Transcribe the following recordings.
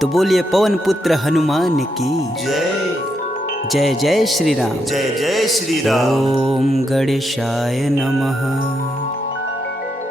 तो बोलिए पवन पुत्र हनुमान की जय जय। जय श्री राम। जय जय श्री राम। ओम गणेशाय नमः।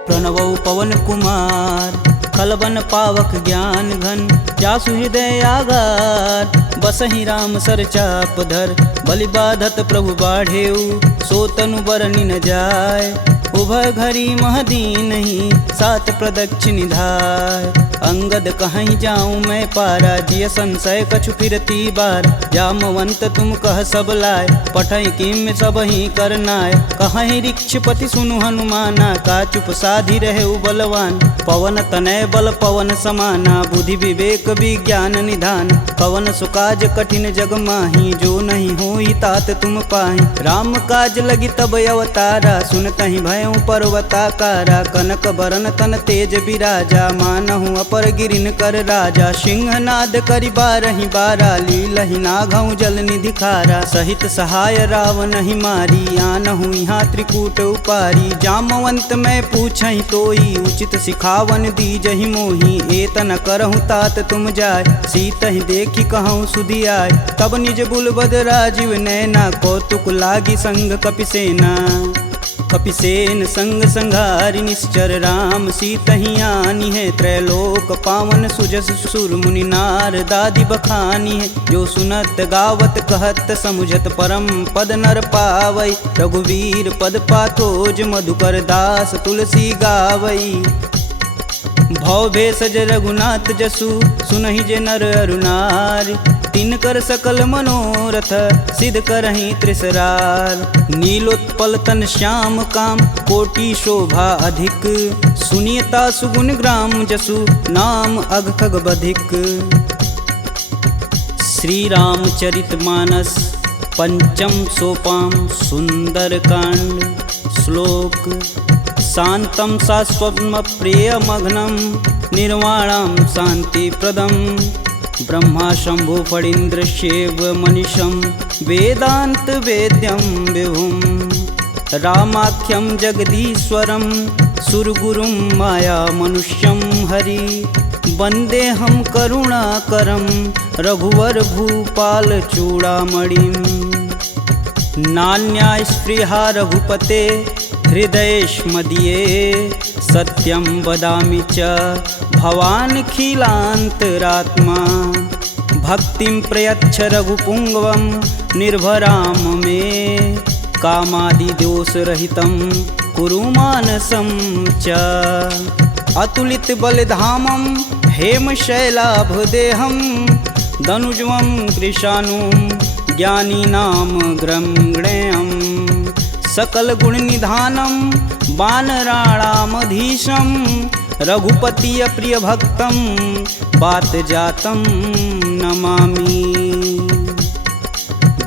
प्रणवौ पवन कुमार खलबन पावक ज्ञान घन जासु हृदय आगार बसहि राम सर चाप धर बलि बाधत प्रभु बाढ़ेऊ सो तनु बरनि न जाय उभय घरी महदीन ही सात प्रदक्षिण निधाय अंगद कहीं जाऊं मैं पारा जिय संशय कछु फिरती बार जामवंत तुम कह सब लाय पठई किम सब ही करनाय कहीं ऋक्षपति सुनु हनुमाना का चुप साधि रहे बलवान पवन तनय बल पवन समाना बुद्धि विवेक विज्ञान निधान पवन सुकाज कठिन जग माही जो नहीं होई तात तुम पाही राम काज लगी तब अवतारा सुनतहि भयउ पर्वताकारा कनक बरन तन तेज बिराजा मानहु अपर गिरिन कर राजा सिंहनाद करि बारहि बारा लीलहि नाघउ जल निधि खारा सहित सहाय रावण ही मारी आनहु यहाँ त्रिकूट उपारी जामवंत मैं पूछहि तोई उचित सिखावन दीजहि मोही एतन करहु तात तुम जाय सीतहि देखि कहूँ सुधि आय तब निज बुलबद राजीव नैना कौतुक लागी संग कपिसेना कपिसेन संग संघारि निश्चर राम सीतहि आनी है त्रैलोक पावन सुजस सुर मुनि नार दादी बखानी है जो सुनत गावत कहत समुझत परम पद नर पावई रघुवीर पद पाथोज मधुकर दास तुलसी गावई भव भेषज रघुनाथ जसु सुनहि जे नर अरुनार तिनकर सकल मनोरथ सिद्ध करहि त्रिसरार नीलोत्पल तन श्याम काम कोटि शोभा अधिक सुनियता सुगुण ग्राम जसु नाम अघ खग बधिक। श्री रामचरित मानस पंचम सोपान सुंदर कांड श्लोक शांतं सास्वत्म प्रियमघ्नं निर्वाणं शांतिप्रदं ब्रह्मा शंभु फणीन्द्रशेव मनीषं वेदांत वेद्यं विभुं रामाख्यं जगदीश्वरं सुरगुरुं माया मनुष्यं हरि वन्देऽहं करुणाकरं रघुवर भूपाल चूड़ामणिं नान्या स्पृहा रघुपते हृदयेष्मदीये सत्यं वदामि च भवान् खिलान्तरात्मा भक्तिं प्रयच्छ रघुपुङ्गवं निर्भराम मे कामादिदोषरहितं कुरु मानसं च अतुलित बलधामं हेमशैलाभदेहं दनुजवं कृशानुं ज्ञानीनां ग्रंगणेयं सकल गुण निधानम वानराणामधीशं रघुपति प्रिय भक्तम बात जातम नमामि।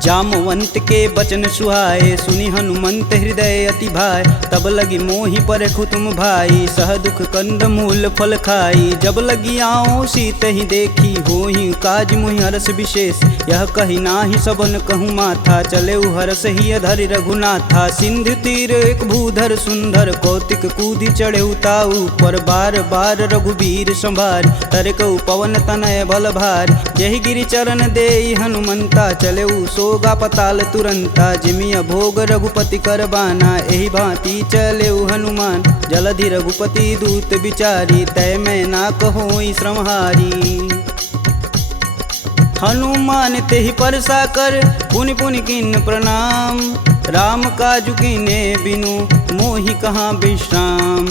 जामवंत के बचन सुहाए सुनि हनुमंत हृदय अति भाई तब लगी मोहि परखु तुम भाई सह दुख कंद मूल फल खाई जब लगी आओ सीत ही देखी होहि काज मुहि हरस विशेष यह कही नाही सबन कहूँ माथा चले हरस ही धरि रघुनाथा सिंधु तीर एक भूधर सुंदर कौतिक कूदि चढ़े ताऊ पर बार बार रघुवीर संभार तरक पवन तनय बल भार यही गिरि चरण देई हनुमंता चले सोगा पताल तुरंता जिमिया भोग रघुपति कर बाना एहि भांति चले हनुमान जलधि रघुपति दूत बिचारी तय मैं ना कहोई श्रमहारी हनुमान तेहि परसा कर पुनि पुनि किन प्रणाम राम काजु कीने बिनु मोहि कहाँ विश्राम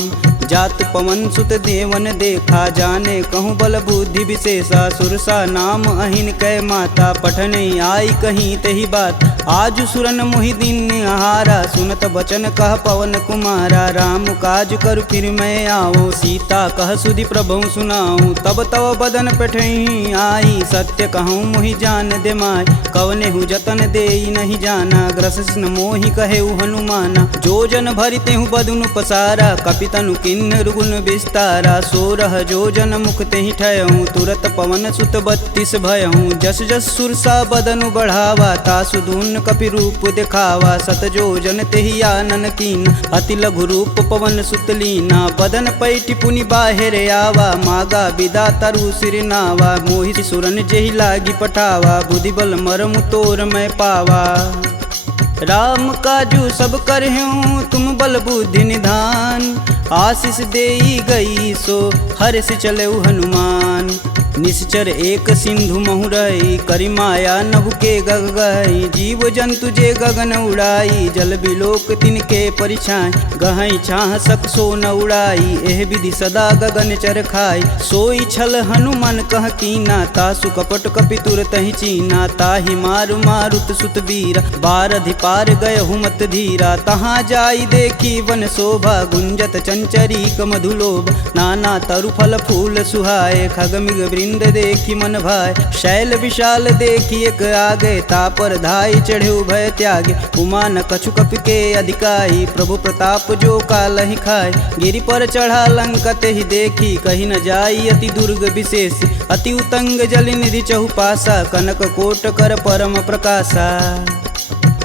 जात पवन सुत देवन देखा जाने कहूँ बल बुद्धि विशेषा सुरसा नाम अहिन कै माता पठने आई कहीं तही बात आज सुरन मोहि दिन आहारा सुनत बचन कह पवन कुमारा राम काज कर फिर मैं आओ सीता कह सुधि प्रभु सुनाऊं तब तव बदन पठई आई सत्य कहूँ मोहि जान दे माय कवने हु जतन देई नहीं जाना ग्रस मोहि कहे हनुमाना जो जन भरिते हूँ बदनु पसारा कपितनु किन किन्नर गुण विस्तारा 16 जोजन मुख तेहि ठयहूँ तुरत पवन सुत 32 भयहूँ जस जस सुरसा बदन बढ़ावा तासु दून कपि रूप दिखावा 7 जोजन तेहि आनन कीन अति लघु रूप पवन सुत लीना बदन पैटि पुनि बाहिर आवा मागा विदा तरु सिर नावा मोहि सुरन जेहि लागी पठावा बुद्धि बल मरमु तोर मैं पावा राम काजू सब करहूँ तुम बल बुद्धि निधान आशीष देई गई सो हर से चले हनुमान निश्चर एक सिंधु महुरई करी माया नभु के गग गई जीव जंतु जे गगन उड़ाई जल बिलोक तिनके परिछाई गहई छाह सक सो न उड़ाई एह विधि सदा गगन चर खाई सोई छल हनुमान कह कीना तासु कपट कपि तुरत ही चीना ताहि मारु मारुत सुत वीर बारधि पार गय हुमत धीरा तहाँ जाई देखी वन शोभा गुंजत चंचरी मधुलोभ नाना तरु फल फूल सुहाए खग मिग वृंद देखी मन भाई शैल विशाल देखी एक आगे तापर धाई चढ़े भय त्यागे उमा न कछु कपि के अधिकाई प्रभु प्रताप जो काल ही खाए गिरि पर चढ़ा लंकत ही देखी कहीं न जाई अति दुर्ग विशेष अति उतंग जल निधि चहुपासा कनक कोट कर परम प्रकाशा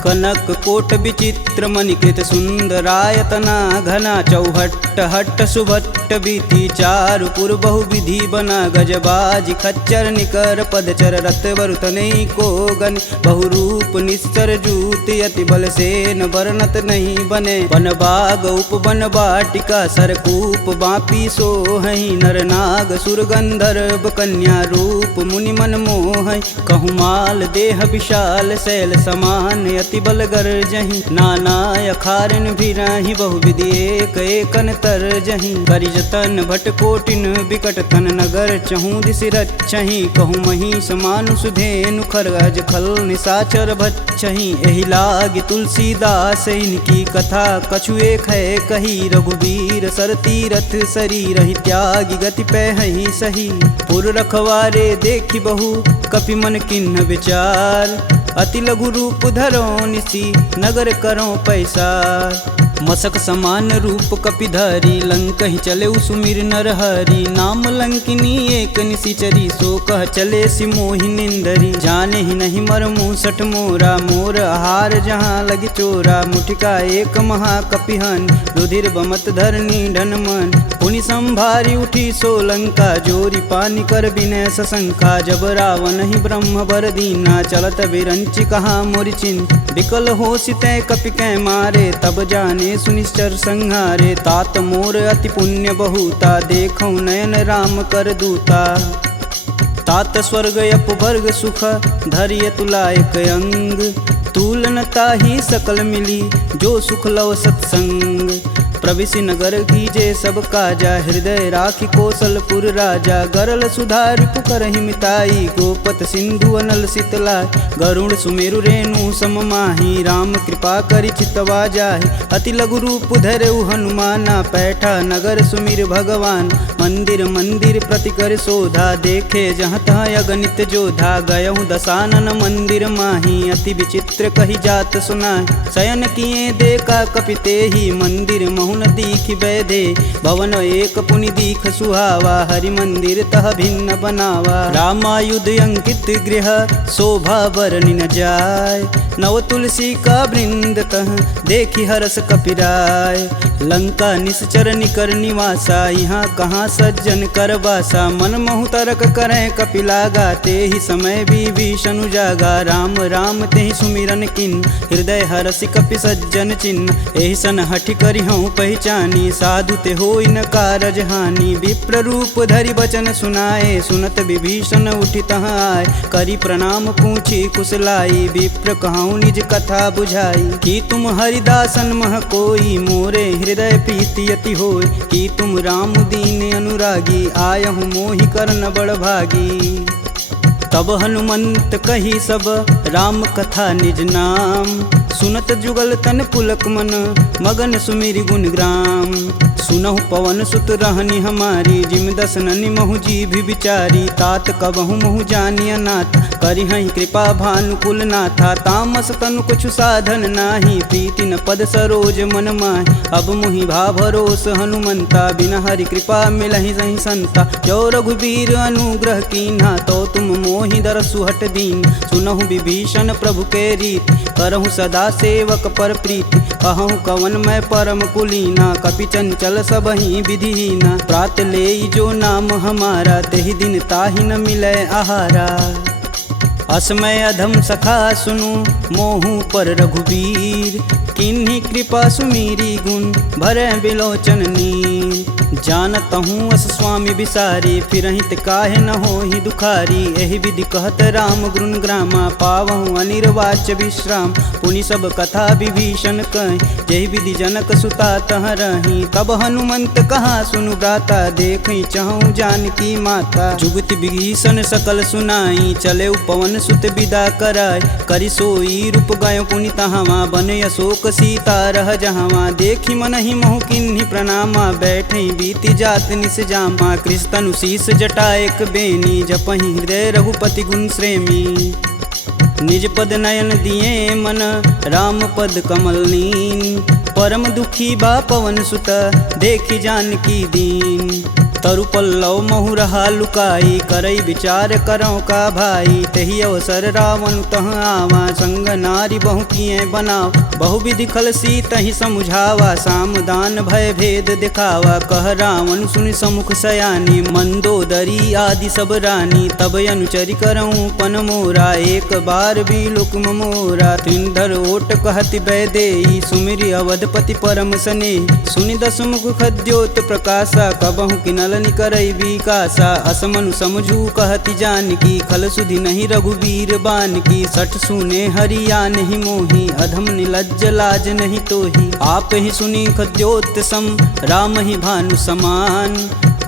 कनक कोट विचित्र मणिकृत सुंदरायतना घना चौहट्ट हट्ट सुभट्ट बीती चारुपुर बहुविधि बना गजबाज खच्चर निकर पदचर रत वरुतने को गन बहुरूप निश्चर जूत अति बल सेन वर्णत नहीं बने वन बाग उप वन बाटिका सरकूप बापी सोहई नर नाग सुर गंधर्व कन्या रूप मुनि मन मोह कहु माल देह विशाल शैल समान अति बल गर्जहि नाना अखारन भिराहि बहुविधि एक एकन तरजहि करिजतन भट कोटिन विकट तन नगर चहु दिस रच्छहि कहु महिष मानुष धेनु खरगज खल निशाचर भच्छहि एहि लागी तुलसीदास इनकी कथा कछु एक है कही रघुवीर सर तीरथ शरीर ही त्यागी गति पैहि सही पुर रखवारे देखी बहु कपि मन किन्ह विचार अति लघु रूप धरो निसी नगर करो पैसार मसक समान रूप कपिधरी लंक ही चले सुमिर नर हरि नाम लंकिनी एक निशिचरी सो कह चले सिमोहि निंदरी जाने ही नहीं मर मूसठ मोरा मोर आहार जहाँ लगी चोरा मुठिका एक महाकपिहन रुधिर बमत धरनी ढन मन पुनि संभारी उठी सो लंका जोरी पानी कर बिनय सशंका जब रावण ही ब्रह्म बर दीना चलत बिरंचि कहा मोरिचिन विकल हो सितै कपि कै मारे तब जाने सुनिश्चर संहारे तात मोर अति पुण्य बहुता देखौ नयन राम कर दूता तात स्वर्ग अपवर्ग सुख धरिय तुलायक अंग तुलनता ही सकल मिली जो सुख लव सत्संग प्रविशि नगर कीजे सब काजा हृदय राखी कौशलपुर राजा गरल सुधार पुकर हिमिताई गोपत सिंधु अनल शीतला गरुड़ सुमेरु रेणु सम माही राम कृपा करि चितवा जाहि अति लघु रूप धरऊ हनुमाना पैठा नगर सुमिर भगवान मंदिर मंदिर प्रति कर शोधा देखे जहाँ तहाँ अगणित जोधा गयहु दशानन मंदिर माही अति विचित्र कही जात सुनाई शयन किए देखा कपिते ही मंदिर महु न दीख बैदे भवन एक पुनि दीख सुहावा हरि मंदिर तह भिन्न बनावा रामायुध अंकित गृह शोभा बरनि न जाय नव तुलसी का वृंद तह देखी हरस कपिराय लंका निश्चर निकर निवासा यहाँ कहाँ सज्जन कर बासा मन महु तरक करें कपिलागा ते ही समय विभीषण जागा राम राम ते सुमिरन किन हृदय हरसि कपि सज्जन चिन्ह एहि सन हठि करि हूँ पहचानी साधु ते होई न कारज हानि विप्र रूप धरि बचन सुनाए सुनत विभीषण उठि तहाँ आए करि प्रणाम पूछी कुशलाई विप्र कहूँ निज कथा बुझाई कि तुम हरिदासन मह कोई मोरे हृदय प्रीति अति होय कि तुम राम दीन अनुरागी आयहु मोहि करन बड़ भागी तब हनुमंत कही सब राम कथा निज नाम सुनत जुगल तन पुलक मन मगन सुमिरि गुण ग्राम सुनहु पवन सुत रहनी हमारी, जिम दस ननि महु जी भी विचारी। तात कबहु महु जानिय नाथ, करि हई कृपा भानुकुल नाथा। तामस तनु कुछ साधन नाही, प्रीति न पद सरोज मन माहि। अब मुहि भा भरोस हनुमंता, बिना हरि कृपा मिलहि सही संता। जो रघुबीर अनुग्रह कीन्हा, तो तुम मोहि दरसु हट दीन। सुनहु विभीषण प्रभु के रीत, करहु सदा सेवक पर प्रीति। कहूँ कवन मैं परम कुलीना, कपि चंचल सबहि विधिहीना। प्रात लेई जो नाम हमारा, तेहि दिन ताहि न मिलै आहारा। असमय अधम सखा सुनु, मोहु पर रघुबीर। किन्हीं कृपा सुमीरी गुण, भरै बिलोचन नीर। जानत हूँ अस स्वामी बिसारी, फिरहित काहे न होहि दुखारी। एहि विधि कहत राम गुण ग्रामा, पावहु अनिर्वाच्य विश्राम। पुनि सब कथा विभीषण कहि, जेहि विधि जनक सुता तह रही। तब हनुमंत कहा सुनु गाता, देखई चहु जानकी माता। जुगति विभीषण सकल सुनाई, चले पवन सुत विदा कराय। करि सोई रूप गय पुनि तहावा, बन अशोक सीता रह जहावा। देखी मनहि महु किन्हीं प्रणामा, बैठई बीति जात निस जामा। कृष्ण शीस जटा एक बेनी, जपहि हृदय रघुपति गुण श्रेमी। निज पद नयन दिए मन, राम पद कमल नीन। परम दुखी बा पवन सुत, देखी जानकी दीन। तरु पल्लव महु रहा लुकाई, करई विचार करौ का भाई। तेहि अवसर रावण तह आवा, संग नारी बहु किए बनाव। बहु विधि खल सीतहि समुझावा, साम दान भय भेद दिखावा। कह रावण सुनि समुख सयानी, मंदोदरी आदि सब रानी। तब अनुचरि करऊँ पन मोरा, एक बार भी लुक मोरा। त्रिंधर ओट कहति बैदेई, सुमिरि अवधपति परम स्नेही। सुनि दस मुख खद्योत प्रकाशा, कबहु किनल करई विकासा। असमनु समझू कहति जानकी, खल सुधि नहीं रघुवीर बान की। सठ सुने हरिया नहीं मोही, अधम निलज्ज लाज नहीं तोही। आप ही सुनी खद्योत सम, राम ही भानु समान।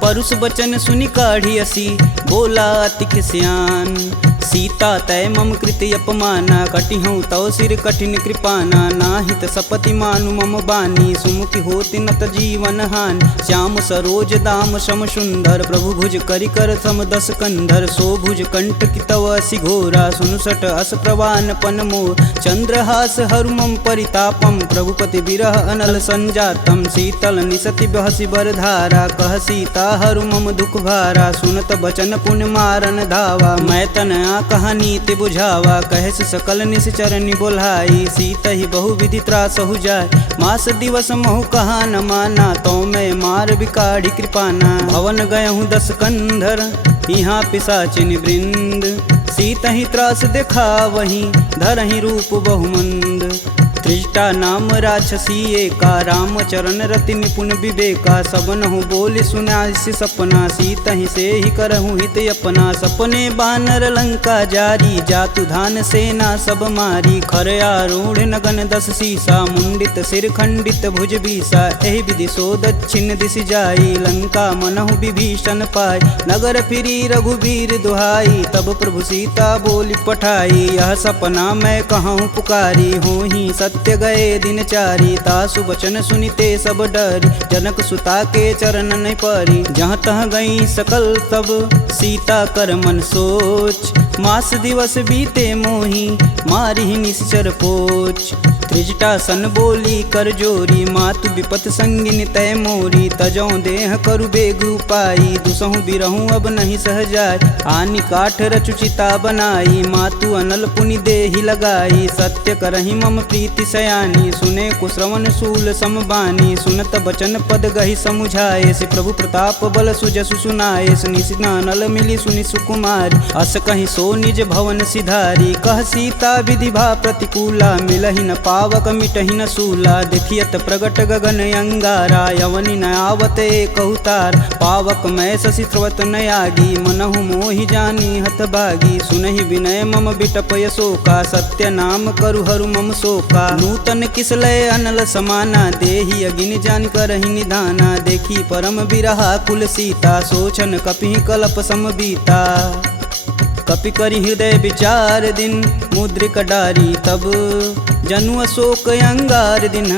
परुष बचन सुनि काढ़ी असी, बोला अति खिसियान। सीता तय मम कृति अपमाना, कटिहूँ तव सिर कठिन कृपाना। नाहित सपति मानु मम बानी, सुमुखी होति नत जीवन हानि। श्याम सरोज दाम सम सुंदर, प्रभु भुज करि कर सम दस कंधर। सो भुज कंठ की तव असि घोरा, सुनुसट अस प्रवान पन मोर। चंद्रहास हरु मम परितापम, प्रभुपति बिरह अनल संजातम। शीतल निसति बहसि बरधारा, कह सीता हरु मम दुख भारा। सुनत बचन पुन मारन धावा, मैं तन कहानी ते बुझावा। कहस सकल निश्चरनि बोलाई, सीत ही बहु विधि त्रास हो जाय। मास दिवस महु कहा न माना, तो मैं मार बिकाढ़ी कृपाना। भवन गयहूँ दस कंधर, यहाँ पिशाचिन वृंद। सीत ही त्रास देखा वहीं, धरहि रूप बहुमंद। त्रिजटा नाम राक्षसी एका, राम चरण रति निपुण विवेका। सबनहु बोल सुनासि सपना, सीत ही से ही करहु हित अपना। सपने बानर लंका जारी, जातु धान सेना सब मारी। खर आरूढ़ नगन दस सीसा, मुंडित सिर खंडित भुज बीसा। एहि विधि सो दक्षिण दिशि जाई, लंका मनहु विभीषण पाई। नगर फिरी रघुबीर दुहाई, तब प्रभु सीता बोली पठाई। यह सपना मैं कहूँ पुकारी, हूँ ही सत्य गए दिन चारी। तासु बचन सुनिते सब डरी, जनक सुता के चरण नहीं परी। जहाँ तह गई सकल तब सीता कर मन सोच। मास दिवस बीते मोही, मारी निश्चर पोच। त्रिजटा सन बोली कर जोरी, मातु विपत संगिन तय मोरी। तजौ देह करु बेग उपाई, दुसहु बिरहूँ अब नहीं सह जाय। आनि काठ रचुचिता बनाई, मातु अनल पुनि देहि लगाई। सत्य करहि मम प्रीति सयानी, सुने कुश्रवण शूल समबानी। सुनत बचन पद गहि समुझाए, सि प्रभु प्रताप बल सुजसु सुनाए। निशिना नल मिली सुनि सुकुमारी, अस कहि सो निज भवन सिधारी। कह सीता विधि भा प्रतिकूला, मिलहि न पावक मिटहि न सूला। देखियत प्रगट गगन अंगारा, यवनि न आवत एकहु तार। पावक मैं शशि स्रवत न आगी, मनहु मोहि जानी हत भागी। सुनहि विनय मम बिटप यशोका, सत्य नाम करु हरु मम शोका। नूतन किसलय अनल समाना, देहि अगिन जान करहि निधाना। देखी परम बिरहा कुल सीता, सोचन कपि कलप सम बीता। कपि करि हृदय विचार दिन, मुद्रिक डारी तब। जनु अशोक अंगार दिन,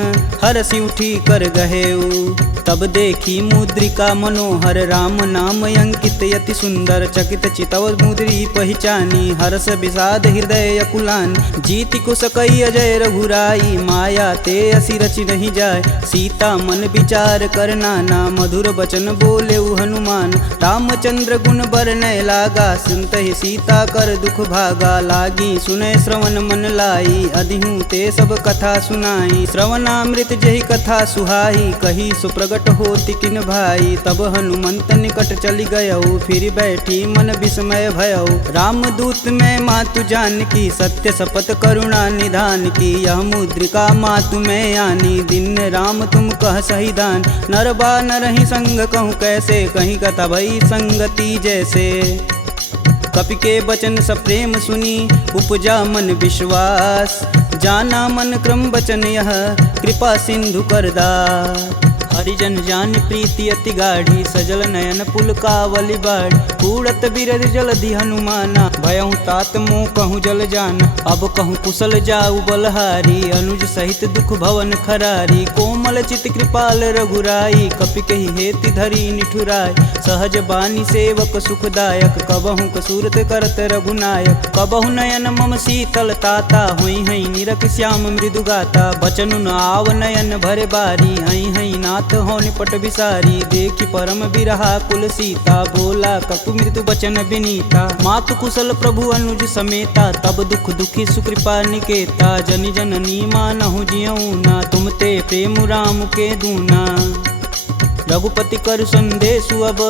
हरसि उठी कर गहेऊ। तब देखी मुद्रिका मनोहर राम नाम अंकित यति सुंदर चकित चितव मुद्री पहचानी हर्ष विषाद हृदय कुलान जीति कुश कई अजय रघुराई माया ते असी रचि नहीं जाय सीता मन विचार कर नाना मधुर बचन बोले हनुमान रामचंद्र गुण बरनय लागा सुनते सीता कर दुख भागा लागी सुनय श्रवण मन लाई अधिहूँ ते सब कथा सुनाई श्रवणामृत जही कथा सुहाई कही सुप्रगट होती किन भाई तब हनुमंत निकट चली गयऊ फिर बैठी मन विस्मय भयऊ रामदूत में मातु जान की सत्य शपथ करुणा निधान की यह मुद्रिका मातु में आनी दिन राम तुम कह सही दान नरबा नरहि संग कहूँ कैसे कहीं कथा भई संगति जैसे कपि के वचन सप्रेम सुनी उपजा मन विश्वास जाना मन क्रम वचन यह कृपा सिंधु करदार हरिजन जान प्रीति अति गाढ़ी सजल नयन पुलकावली बाढ़ कूड़त बिरद जलधि हनुमाना भयहु तात मोह कहूँ जल जान अब कहूँ कुशल जाऊ बलहारी अनुज सहित दुख भवन खरारी कोमल चित कृपाल रघुराई कपि कही हेति धरी निठुराय सहज बानी सेवक सुखदायक कबहु कसूरत करत रघुनायक कबहु नयन मम शीतल ताता हुई हई निरख श्याम मृदु गाता बचनु न आव नयन भरे बारी हई हई नाथ हो निपट विसारी देखी परम बिरहा कुल सीता बोला कपु मृदु बचन विनीता मातु कुशल प्रभु अनुज समेता तब दुख दुखी सुकृपा निकेता जनि जननी मानहु जियऊ ना तुम ते प्रेम राम के दूना रघुपति कर संदेशु अब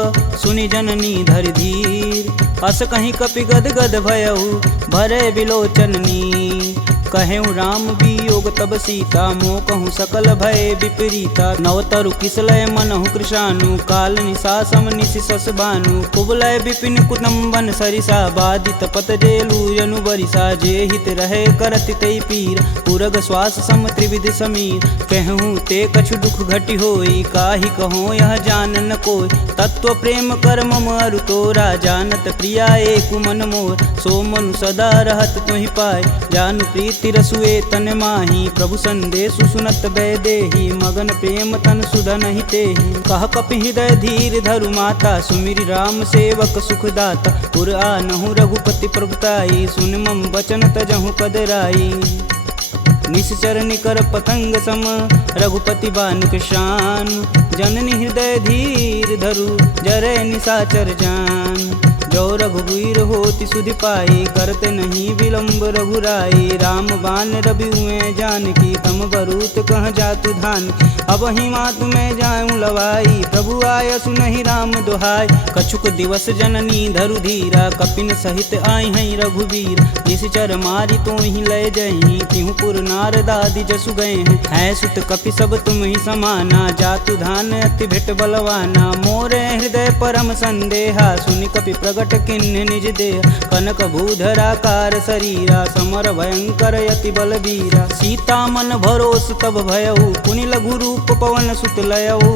सुनि जननी धरि धीर अस कहीं कपि गद गद भयऊ भरे विलोचननी कहेऊ राम वियोग तब सीता मोह कहूँ सकल भय विपरीता नवतरु किसलय मनहु कृशानु काल निशासम निशिस बानु कुबलय विपिन कुटुम्बन सरिसा बाधित पत जेलु यनु बरिसा जे हित रहे करति तई पीर पुरग श्वास सम त्रिविध समीर कहूँ ते कछु दुख घटि होई काहि कहो यह जान न कोय तत्व प्रेम कर मम अरु तोरा जानत प्रिया एक मन मोर सो मनु सदा रहत तुहि पाय जानु प्रीत तिरसुए तन माही प्रभु संदेशु सुनत बैदेही मगन प्रेम तन सुधन हितेहि कह कपि हृदय धीर धरु माता सुमिरि राम सेवक सुखदाता पुर आनहु रघुपति प्रभुताई सुन मम वचन तजहु कदराई निश्चर निकर पतंग सम रघुपति बान कृशान जननी हृदय धीर धरु जरे निशाचर जान जो रघुवीर होति सुधि पाई करते नहीं विलंब रघुराई राम बान रवि हुए जानकी तम बरूत कह जातु धान अब ही मातु में जाऊं लवाई प्रभु आय सुनहि राम दुहाई कछुक दिवस जननी धरु धीरा कपिन सहित आई हैं रघुवीर निश्चर मारी तो ही लय जही तिहु पुर नारदादि जसु गए हैं सुत कपि सब तुम ही समाना जातु धान अति भेट बलवाना मोरे हृदय परम संदेहा सुनि कपि प्रगट किन्ह निज देह कनक भूधराकार शरीरा समर भयंकर यति बलबीरा सीता मन भरोस तब भयऊ पुनि लघु रूप पवन सुत लयऊ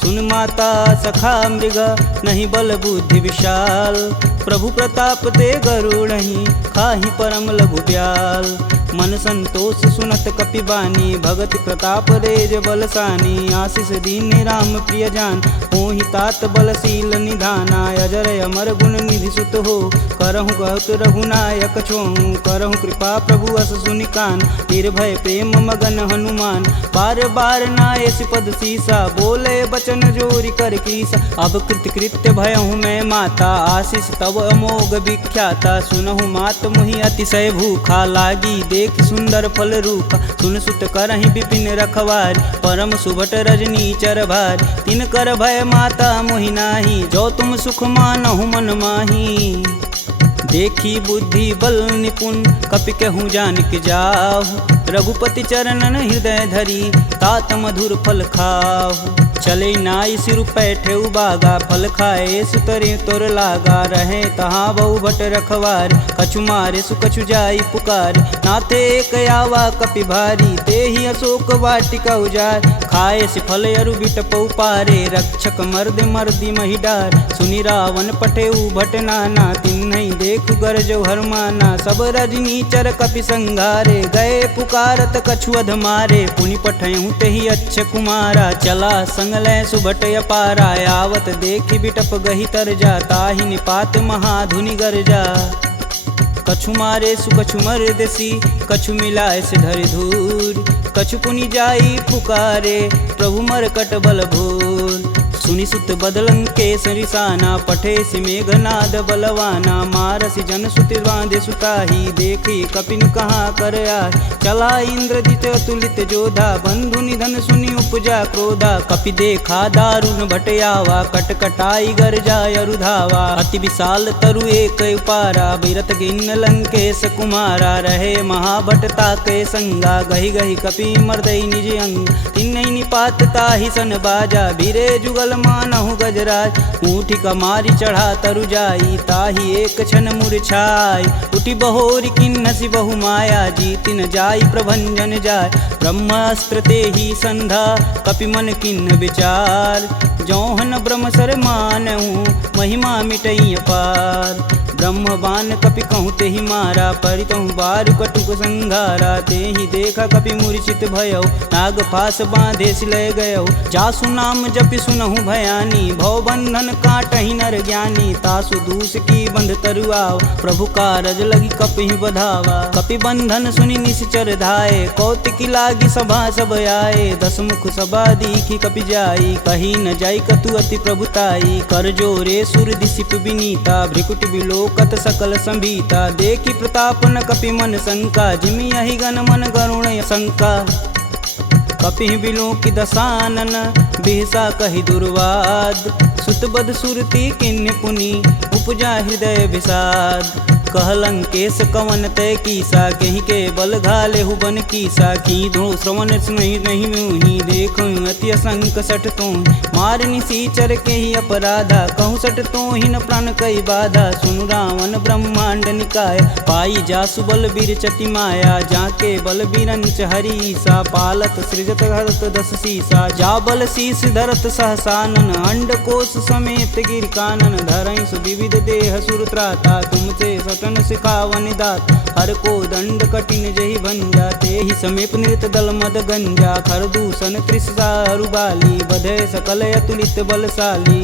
सुन माता सखा मृग नहीं बल बुद्धि विशाल प्रभु प्रताप ते गरुड़हि खाहि परम लघु ब्याल मन संतोष सुनत कपि बानी भगति प्रताप रेज बलसानी आशीष दीन राम प्रिय जान होहि तात बलशील निधाना अजर अमर गुण निधि सुत हो करहु बहुत रघुनायक छोहु करहु कृपा प्रभु अस सुनिकान निर्भय प्रेम मगन हनुमान बार बार नायस पद सीसा बोले बचन जोरी कर कीसा अब कृत कृत्य भयहु मैं माता आशीष तब अमोघ विख्याता सुनहु मात मुहि अतिशय भूखा लागी देख सुंदर फल रूपा सुन सुत करहि विपिन रखवारी परम सुभट रजनी चर भारी तिन कर भय माता मोहि नाही जो तुम सुख मानहु मन माही देखी बुद्धि बल निपुण कपि कहूँ जानिक जाहु रघुपति चरणन हृदय धरी तात मधुर फल खाहु चले नाई सिर पैठे बागा, फल खाए सुतरे तोर लागा। रहे तहाँ बहु भट रखवार, कछु मारे सु कछु जाई पुकार। नाथे एक आवा कपि भारी, ते ही अशोक वाटिका उजार। खाए से फल अरु बिटप पारे, रक्षक मर्द मर्दी मही डार। सुनि रावण पठेऊ भट नाना, तिन्हि देख गरजौ हरमाना। सब रजनी चर कपि संघारे, गए पुकारत कछु अध मारे। पुनि पठयहु तेहि अच्छ कुमारा, चला संग लय सुभट अपारा। आवत देखि बिटप गही तरजा, ताहि निपात महाधुनि गरजा। कछु मारे सु कछु मर्दसी, कछु मिलाए से धरि धूर। कछु पुनि जाई पुकारे, प्रभु मरकट बल भूर। सुनि सुत बदलंके सरिसाना, पठे सि मेघनाद बलवाना। मारसि जन सुत बांधे सुताही, देखी कपिन कहाँ कर आए। चला इंद्रजित अतुलित जोधा, बंधु निधन सुनि उपजा क्रोधा। कपि देखा दारुण भटयावा, कटकटाई गर्जा अरुधावा। अति विशाल तरु एक उपारा, बिरत गिन्न लंकेश कुमारा। रहे महाभटता के संगा, गही गही कपि मर्दई निज अंग। तिन्हि निपात ताहि सन बाजा, बीरे जुगल मानहु गजराज। ऊँठी कमारी चढ़ा तरु जाई, ताहि एक क्षण मूर्छाई। उठी बहोरी किन्नसी बहु माया, जीति न जाई प्रभंजन जाय। ब्रह्मास्त्र ते ही संधा, कपि मन किन्न विचार। जौहन ब्रह्म सर मानहु, महिमा मिटई अपार। ब्रह्म बान कपि कहूँ तेहि मारा, परितहु बारु कटुक संघारा। तेहि देखा कपि मूर्छित भयउ, नाग फास बांधे सिलय गयउ। जासु नाम जपि सुनहु भयानी, भव बंधन काटहि नर ज्ञानी। तासु दूस की बंध तरुआव, प्रभु कारज लगी कपिहि बधावा। कपि बंधन सुनि निश्चर धाये, कौतिकी लागी सभा सब आए। दस मुख सभा दीखी कपि जाई, कही न जाई कतु अति प्रभुताई। कर जोरे सुर दिसिप विनीता, भ्रिकुट बिलोकत सकल संभीता। देखी प्रताप न कपि मन शंका, जिमि यही गण मन गरुण शंका। कपि बिलोकि दसानन, बिहसा कहि दुर्वाद। सुत बद सुरति किन्हि पुनि, उपजा हृदय विषाद। कहलंकेश कवन तय कीसा, कहीं के बल घाले हुबन कीसा। की धो श्रवण नहीं नहीं मुहि, देखूं अति असंक सठ तो। मार निसीचर के ही अपराधा, कहूँ सठ तो ही न प्राण कई बाधा। सुनु रावण ब्रह्मांड निकाय, पाई जासु बल बीर चति माया। जाके बल बीरंच हरीसा, पालत सृजत हरत दस सीसा। जा बल शीस धरत सहसानन, अंड कोश समेत गिर कानन। धरई सुविविध देह सुर त्राता, तुमसे सटन सिखावन दात। हर को दंड कठिन जही भंजा, तेहि समीप नृत दल मद गंजा। खरदूषण त्रिषा अरुबाली, बधे सकल अतुलित बलशाली।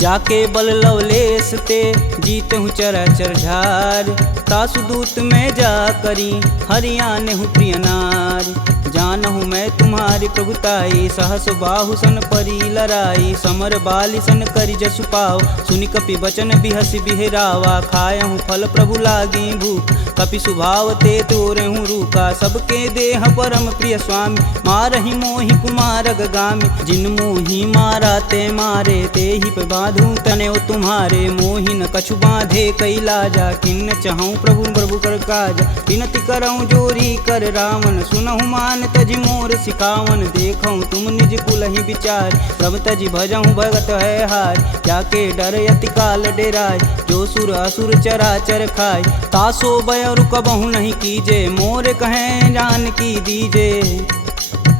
जाके बल लवलेश ते, जीत हूँ चराचर झार। तासु दूत में जा करी, हरियाने हूँ प्रिय नार। जानहु मैं तुम्हारी प्रभुताई, सहस बाहु सन परी लराई। समर बाली सन करि जसु पाव, सुनि कपि बचन बिहसि बिहरावा। खायहु फल प्रभु लागी भूख, कपि सुभाव ते तोरेहु रूखा। सबके देह परम प्रिय स्वामी, मारहि मोहि कुमारग गामी। जिन मोहि मारा ते मारे, तेहि पे बांधू तने तुम्हारे। मोहि न कछु बांधे कई लाजा, किन्न चहूँ प्रभु प्रभु कर काज। विनति करऊँ जोरी कर रावण, सुनहु मान तजि मोर सिखावन। देखऊँ तुम निज कुल ही विचार, प्रभ तजि भजऊँ भगत है हार। जाके डर यति काल डेराय, जो सुर असुर चराचर खाय। तासो बयरु कबहु नहीं कीजे, मोर कहें जान की दीजे।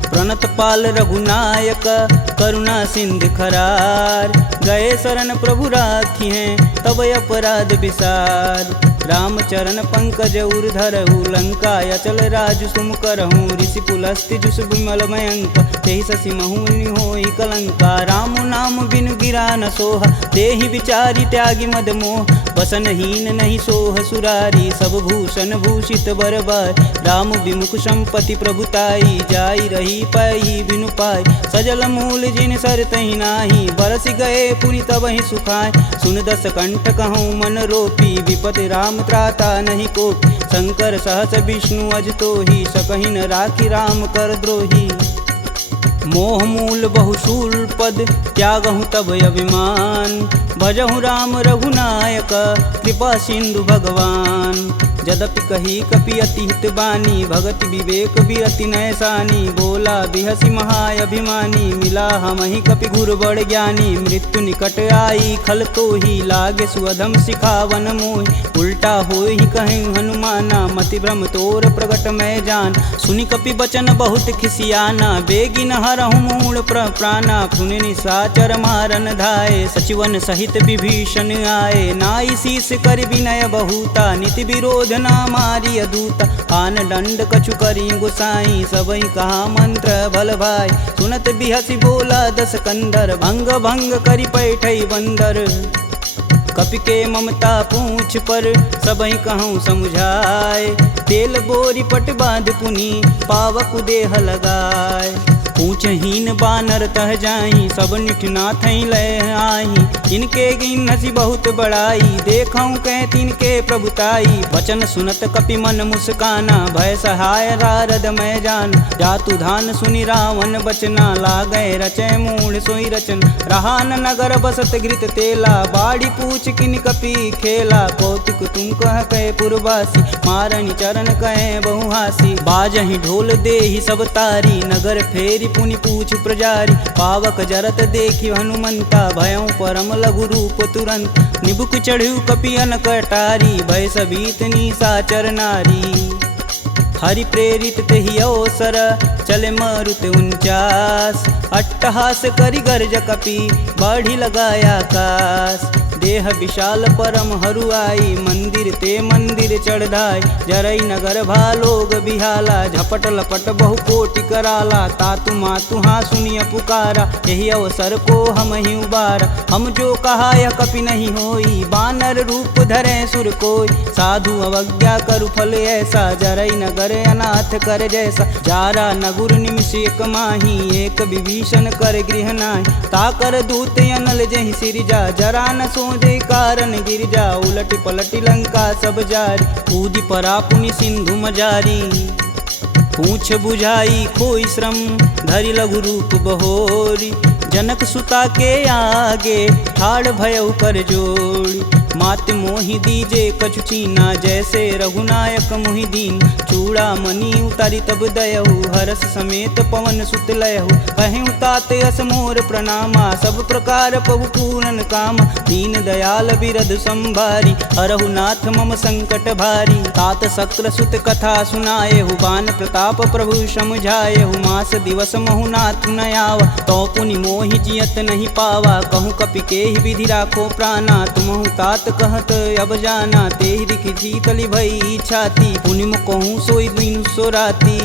प्रणत पाल रघुनायक, करुणा सिंध खरार। गए शरण प्रभु राखी हैं, तब अपराध विसार। राम चरण पंकज उर धरहु, लंका अचल राजु सुम करहूँ। ऋषि पुलस्ति जुस विमल मयंक, तेहि शशि महुनि होई कलंका। राम नाम बिनु गिरा न सोहा, देहि विचारी त्यागी मद मोह। बसनहीन नहीं सोह सुरारी, सब भूषण भूषित बरबार। राम विमुख संपत्ति प्रभुताई, जाई रही पाई बिनु पाई। सजल मूल जिन सर तहि नाही, बरस गए पुनि तबहि सुखाय। सुन दस कंठ कहूँ मन रोपी, विपति राम त्राता नहीं कोपी। शंकर सहस विष्णु अज तो ही, सकहि न राखी राम कर द्रोही। मोह मूल बहुशूल पद, त्यागहु तब अभिमान। भजहु राम रघुनायक कृपा सिंधु भगवान। जदपि कही कपि अति हित बानी भगति विवेक बिरति नैसानी। बोला बिहसी महाअभिमानी मिला हमहि कपि गुर बड़ ज्ञानी। मृत्यु निकट आई खल तो ही लागे सुअधम सिखावन मोहि। उल्टा होई कहीं हनुमाना मति भ्रम तोर प्रगट मैं जान। सुनि कपि बचन बहुत खिसियाना बेगी न हरहु मूल प्राणा। पुनि निशाचर मारन धाये सचिवन सहित विभीषण आए। नाई शीस कर विनय बहुता नीति विरोध ना मारी अदूता। आन दंड कछु करी गुसाई सबई कहा मंत्र भल भाई। सुनत बिहसी बोला दस कंदर भंग भंग करी पैठई बंदर। कपि के ममता पूछ पर सबई कहूँ समुझाए। तेल बोरी पट बांध पुनि पावक देह लगाए। पूछहीन बानर तह जाई सब निठना थई ले आई। इनके गिन हसी बहुत बड़ाई देखऊं कह तिनके प्रभुताई। वचन सुनत कपि मन मुस्काना भय सहाय रारद मैं जान। जातु धान सुनि रावण बचना लागै रचय मूढ़ सोई रचन। रहा न नगर बसत घृत तेला बाड़ी पूछ किन कपि खेला। कौतुक तुम कह कहे पुरवासी मारनी चरण कहे बहुहासी। बाजहि ढोल देहि सब तारी नगर फेरी पुनि पूछ प्रजारी। पावक जरत देखि हनुमंता भयं परम लघु रूप तुरंत। निबुक चढ़ु कपि अनक अटारी भय सबीत निशाचर नारी। हरि प्रेरित तेहि अवसर चले मारुत 49। अट्टहास करि गर्ज कपि बाढ़ी लगाया आकाश। देह विशाल परम हरुआई मंदिर ते मंदिर चढ़ाई। जरई नगर भालोग बिहाला झपट लपट बहु कोटि कराला। तातु मातु हाँ सुनिय पुकारा यही अवसर को हम ही उबारा। हम जो कहा यह कपि नहीं होई बानर रूप धरे सुर कोई। साधु अवज्ञा करु फल ऐसा जरई नगर अनाथ कर जैसा। जारा नगुर निमिष एक माही एक विभीषण कर गृह नाही। ताकर दूत अनल जहि सिरजा जरा न दे कारण गिरजा। उलटी पलटी लंका सब जारी कूदी परा पुनि सिंधु मजारी। पूछ बुझाई खोई श्रम धरि लघु रूप बहोरी। जनक सुता के आगे ठाड़ भयउ कर जोड़ी। मात मोहि दीजे कछु चीना जैसे रघुनायक मोहि दीन। चूड़ा मणि उतारी तब दयहु हरस समेत पवन सुत लयहु। कहें तात यस मोर प्रणामा सब प्रकार प्रभु पूरन काम। दीन दयाल बिरध संभारी हरहु नाथ मम संकट भारी। तात शक्र सुत कथा सुनाएहु बान प्रताप प्रभु समझाएहु। मास दिवस महु नाथ न आवा तो पुनि मोहि जियत नहीं पावा। कहूँ कपि के ही विधि राखो प्राणा तुमहु तात कहत अब जाना। तेहि दिख जीतली भई छाती पुनि कहूँ सोई दिन सो राती।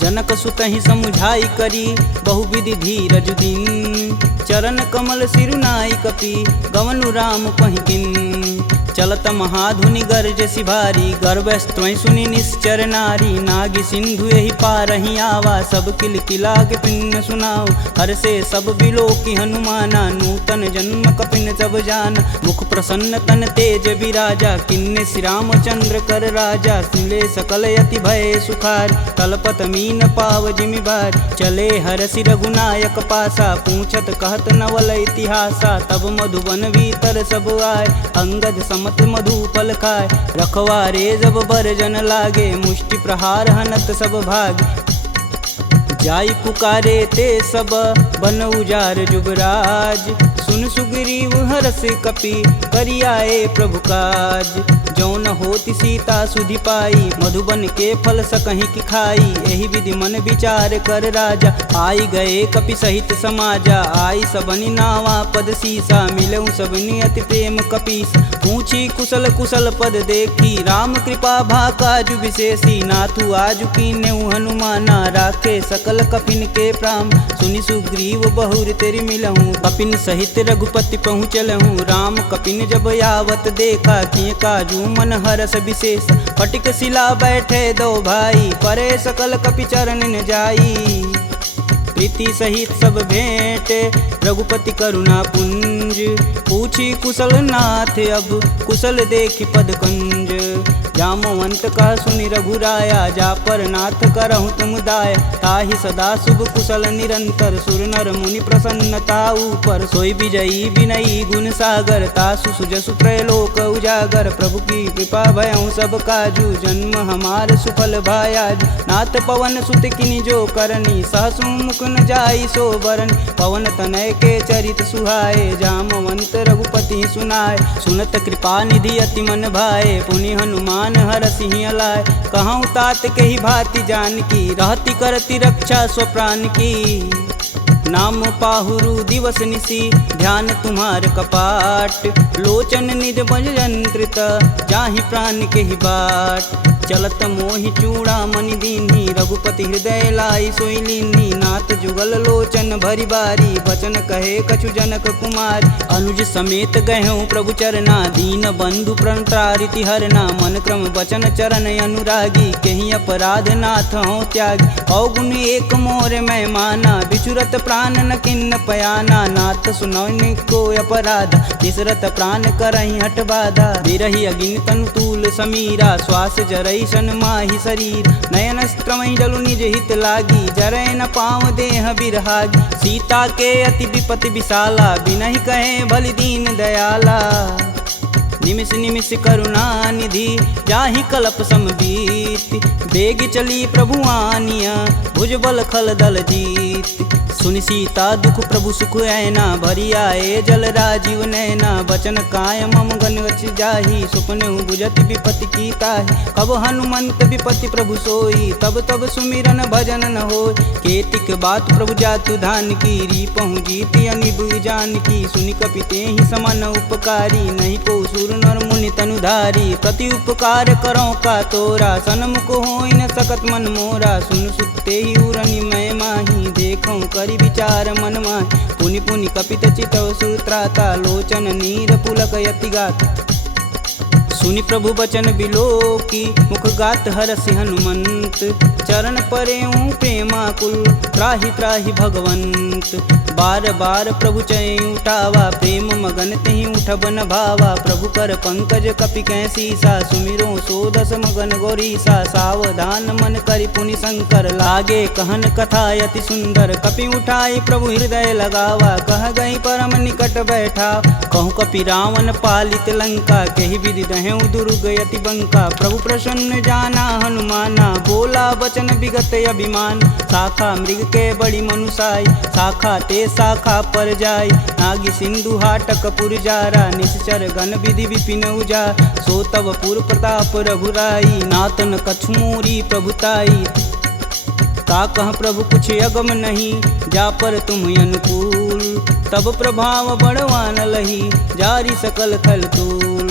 जनक सुतहि समुझाई करी बहुविधि धीरज दिन। चरण कमल सिरुनाई कपि गवनु राम पहिकिन। चलत महाधुनि गर्ज सिभारी गर्भस्त्वं सुनि निश्चर नारी। नागी सिंधु यही पारहि आवा सब किल किला के पिन्न सुनाओ। हर से सब बिलोकी हनुमाना नूतन जन्म कपिन सब जान। मुख प्रसन्न तन तेज विराजा किन्ने श्री रामचंद्र कर राजा। सुले सकल यति भय सुखार कलपत मीन पाव जिमि बार। चले हरसि रघुनायक पासा पूछत कहत नवल इतिहासा। तब मधुबन भीतर सब आए अंगद समत मधु फल खाए। रखवारे जब बरजन लागे मुष्टि प्रहार हनत सब भाग। जाई पुकारे ते सब बन उजार जुगराज। सुन सुग्रीव हरस कपि करियाए प्रभु काज। जौन होति सीता सुधि पाई मधुबन के फल सकहीं की खाई। यही विधि मन विचार कर राजा आई गए कपि सहित समाजा। आई सबनि नावा पद सीसा मिलऊं सबनि अति प्रेम कपीस। पूछी कुशल कुशल पद देखी राम कृपा भाकाजु विशेषी। नाथु आजु कीन्हु हनुमाना राखे सकल कपिन के प्राम। सुनि सुग्रीव बहुर तेरी मिलहूँ कपिन सहित रघुपति पहुँचलहूँ। राम कपिन जब यावत देखा किए काजू मन हरस विशेष। फटिक शिला बैठे दो भाई परे सकल कपि चरण न जाई। प्रीति सहित सब भेंट रघुपति करुणा पुंज। पूछी कुशल नाथ अब कुशल देखि पद कुंज। जामवंत कह सुनि रघुराया, जा पर नाथ करहु तुम दाय। ताहि सदा शुभ कुशल निरंतर, सुर नर मुनि प्रसन्नता ऊपर। सोई विजयी विनयी गुण सागर, तासु सुजसु त्रैलोक उजागर। प्रभु की कृपा भयउ सब काजू, जन्म हमार सुफल भायाजू। नाथ पवन सुत किनि जो करनी, सहसु मुख न जाई सो बरन। पवन तनय के चरित सुहाए, जामवंत रघुपति सुनाय। सुनत कृपा निधि अति मन भाए, पुनि हनुमान हरषि लाय। कहूँ तात के ही भांति जानकी, रहती करती रक्षा स्वप्राण की। नाम पाहुरु दिवस निसी, ध्यान तुम्हार कपाट। लोचन निज बज यंत्रित, जाहि प्राण के ही बाट। चलत मोहि चूड़ामणि दीन्ही, रघुपति हृदय लाई सोई लीन्ही। नाथ जुगल लोचन भरी बारी, बचन कहे कछु जनक कुमार। अनुज समेत गहूँ प्रभु चरना, दीन बंधु प्रणतारिति हरना। मन क्रम बचन चरण अनुरागी, कहीं अपराध नाथ हो त्यागी। अवगुण एक मोर मैं माना, बिचुरत प्राण न किन्न पयाना। नाथ सुनौनि को अपराध, तिसरत प्राण करहि हठ बाधा। बिरहि अगिन तनु तूल समीरा, श्वास जरई सन माहि शरीर। नयन स्त्रमहि जलु निज हित लागी, जरै न पाँव देह बिरहागी। सीता के अति विपति विशाला, बिनहि कहे भलि दीन दयाला। निमिष निमिष करुणा निधि, जाहि कल्प समबीत। बेग चली प्रभु आनिया, भुजबल खल दल जीत। सुनि सीता दुख प्रभु सुख ऐना, भरी आए जल राजीव नैना। बचन काय मम गन जाहि, सुपनेहु बुझति विपति की ताहि। कब हनुमंत विपति प्रभु सोई, तब तब सुमिरन भजन न होय। केतिक बात प्रभु जातु धान की, रीपहु जीति अनिबु जान की। सुनि कपि तेहि समन उपकारी, नहीं को सुर नर मुनि तनुधारी। प्रति उपकार करो का तोरा, सन्मुख होई न सकत मन मोरा। सुन सुते ही उरनि मैं माही, देखऊँ करि विचार मन माहि। पुनि पुनि कपित चितव सुत्राता, लोचन नीर पुलक यति गाता। सुनि प्रभु बचन बिलोकी, मुख गात हरषि हनुमंत। चरण परेऊँ प्रेमाकुल, त्राहि त्राहि भगवंत। बार बार प्रभु चै उठावा, प्रेम मगन तेहि उठब न भावा। प्रभु कर पंकज कपि कै सीसा, सुमिरो सो दस मगन गौरीसा। सावधान मन करि पुनि शंकर, लागे कहन कथा यति सुंदर। कपि उठाई प्रभु हृदय लगावा, कह गई परम निकट बैठा। कहूँ कपि रावण पालित लंका, केहि विधि दहें दुर्ग यति बंका। प्रभु प्रसन्न जाना हनुमाना, बोला बचन विगत अभिमान। शाखा मृग के बड़ी मनुसाई, शाखा ते शाखा पर जाई। नागी सिंधु हाटक पुर जारा, निश्चर गण विधि विपिन उजा। सो तब पुर प्रताप रघुराई, नातन कछु मोरी प्रभुताई। का कह प्रभु कुछ अगम नहीं, जा पर तुम अनुकूल। तब प्रभाव बड़वान लही, जारी सकल खल तूल।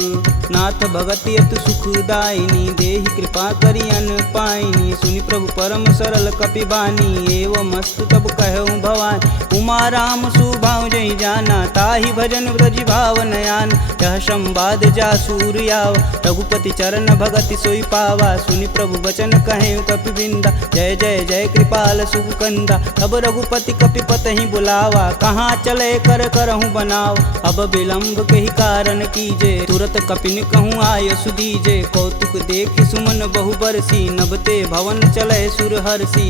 नाथ भगति अतु सुखदायिनी, देहि कृपा करि अन पाइनी। सुनि प्रभु परम सरल कपि बानी, एवं अस्तु तब कहऊँ भवानी। उमा राम सुभाव जहि जाना, ताहि भजन ब्रज भाव नयान। यह संवाद जासूर याव, रघुपति चरण भगति सोई पावा। सुनि प्रभु बचन कहें कपि बिंदा, जय जय जय कृपाल सुख कंदा। तब रघुपति कपि पतहि बुलावा, कहाँ चले कर करहूँ बनाव। अब विलंब के ही कारण कीजे, तुरत कपिन कहूँ आय सुदीजे। कौतुक देखि सुमन बहु बरसी, नभते भवन चले सुर हर्षि।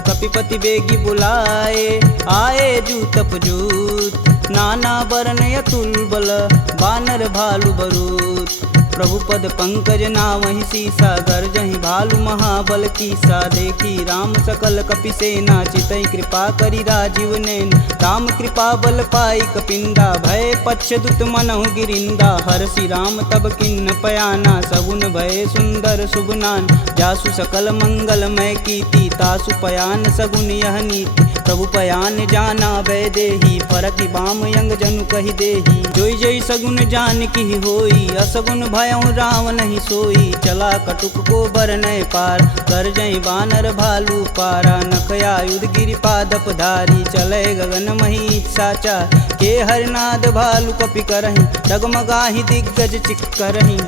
कपिपति बेगी बुलाए, आए जूतप जूत। नाना बरन अतुल बल, बानर भालु बरूत। प्रभु पद पंकज नावहि सीसा, गर्जहि भालु महाबल कीसा। देखी राम सकल कपि सेना, चितई कृपा करि राजीव नैन। राम कृपा बल पाई कपिंदा, भय पश्चदुत मनहु गिरिंदा। हरषि राम तब किन्न पयाना, सगुन भय सुंदर शुभनान। जासु सकल मंगलमय कीर्ति, तासु पयान सगुन यह नीति। प्रभु पयान जाना भय देही, फरकि बाम यंग जनु कहि देही। जोई जोई सगुन जान की होई, असगुन भयउ राम नहीं सोई। चला कटुक को बरनय पार, कर जय बानर भालू पारा। नखया युध गिरि पादप धारी, चले गगन मही साचा। के हरनाद भालू कपि करहि, डगमगाहि दिग्गज चिक करहि।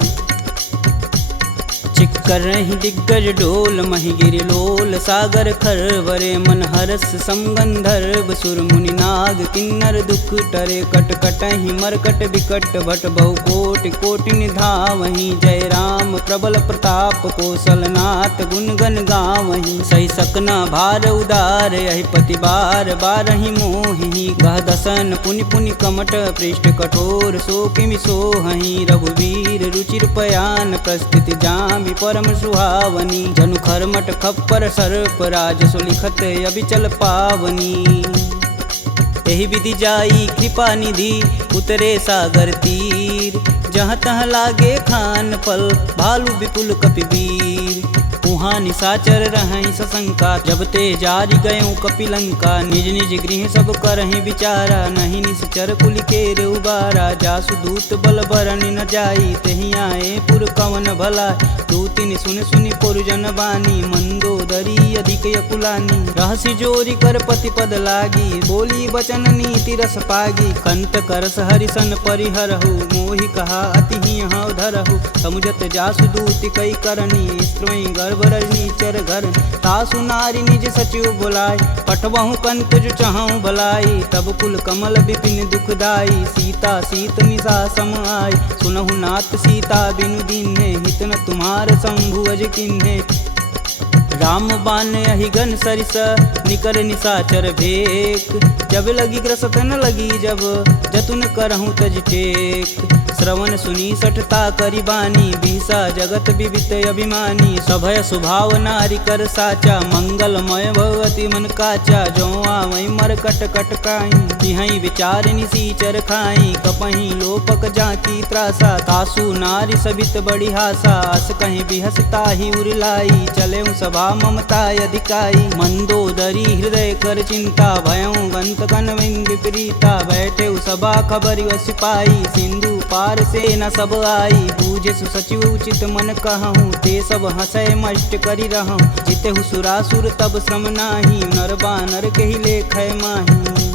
चिक्करहि दिग्गज डोल, महि गिरि लोल सागर खरवरे। मन हरस समगंधर्व सुर मुनि नाग, किन्नर दुख टरे। कट कटहि मरकट विकट, भट बहु कोटि कोटि निधावहि। जय राम राम प्रबल प्रताप कौशलनाथ गुण गण गावहीं सही सकना भार उदार यही पति बार बारहि मोहि गह दसन पुनि पुनि कमट पृष्ठ कठोर सो किमि सोहहीं रघुवीर रुचिर पयान प्रस्थित जामि परम सुहावनी जनु खरमट खप्पर सर्प राज सुलिखत अबिचल पावनी एहि विधि जाई कृपा निधि उतरे सागर तीर जहाँ तहाँ लागे खान फल भालू विपुल कपिवीर उहाँ निशाचर रहहीं सशंका जब ते जारी गयों कपिलंका निज निज गृह सब करहीं विचारा नहीं निश्चर कुल केर उबारा जासु दूत बल बरन न जाई तेहि आए पुर कवन भला दूतिन सुन सुनि पुरजन बानी मंदोदरी अधिक यकुलानी रहसि जोरी कर पति पद लागी बोली बचन नीति रस पागी कंत करस हरिसन परिहरहु मोहि कहा अति ही हव धरहु समुझत जासु दूति कई करनी स्त्रोई गर्भ रजनी चर घर तासु नारी निज सचिव बुलाय पठवहु कंत जो चहु भलाई तब कुल कमल विपिन दुखदाई सीता सीत निशा सम आय सुनहु नाथ सीता बिनु दीन्हे हित न तुम्हार शंभु अज किन्हे राम बान अहिगन सरिस निकर निशाचर भेक जब लगी ग्रसत न लगी जब जतुन करहूँ तज टेक श्रवण सुनी सठता करी बानी बीसा जगत विवित अभिमानी सभय सुभाव नारी कर साचा मंगलमय भगवती मन काचा जो आवई मर कट कट काई तिहई विचार निसीचर खाई कपही लोपक जाकी त्रासा तासु नारी सबित बड़ी हासा अस कहीं बिहसता ही उरलाई चले सभा ममता अधिकाई मंदोदरी हृदय कर चिंता भयं गंत कन विपरीता बैठे सभा खबर सिपाही सिंधु पार से न सब आई बूझे सुसचिव उचित मन कहूँ ते सब हंसय मष्ट करी रहूँ जिते सुरासुर तब श्रम नाही नर बानर के ही लेख माही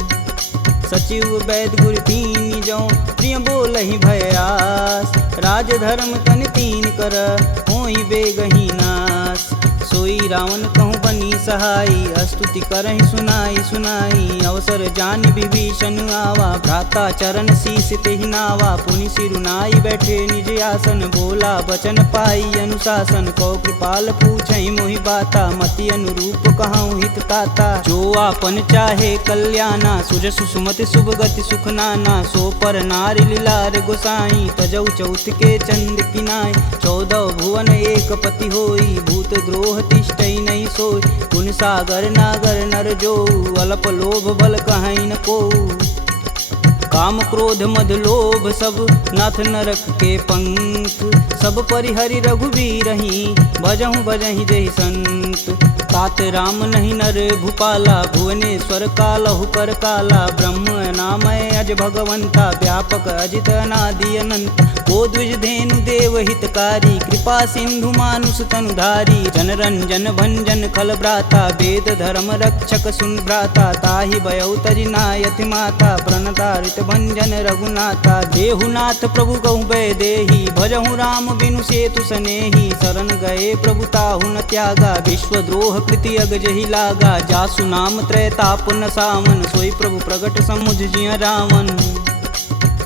सचिव वैद गुरु तीन जो प्रिय बोल ही भयास राज धर्म तन तीन कर होई बेगही नास सोई रावण कहूँ बनी सहाई अस्तुति करहि सुनाई सुनाई अवसर जान विभीषण आवा भ्राता चरण शीस तेहि नावा पुनि सिरुनाई बैठे निज आसन बोला बचन पाई अनुशासन कौ कृपाल पूछई मोहि बाता मति अनुरूप कहूँ हित ताता जो आपन चाहे कल्याणा सुजसु सुमति शुभ गति सुख नाना सो पर नारी लीलार गोसाई तजौ चौथ के चंद किनाई 14 भुवन एक पति होई भूत द्रोह तिष्ठई नहीं सोई गुण सागर नागर नर जो अल्प लोभ बल कहीं न को काम क्रोध मद लोभ सब नाथ नरक के पंख सब परिहरि रघुवीर ही भजहु भजहि जहि संत तात राम नहीं नर भूपाला भुवनेश्वर कालहु कर काला ब्रह्म नामय अज भगवंता व्यापक अजित अनादि अनंत को द्विज धेनु देव हितकारी कृपा सिंधु मानुष तनुधारी जन रंजन भंजन खल भ्राता वेद धर्म रक्षक सुन भ्राता ताहि भयउ तजि नायति माता प्रणतारित भंजन रघुनाथा देहुनाथ प्रभु कहु भय देहि भजहु राम बिनु सेतु सनेहि शरण गए प्रभु ताहु न त्यागा विश्वद्रोह कृति अग जहि लागा जासु नाम त्रैताप न सावन सोई प्रभु प्रगट समुझ जिय रावण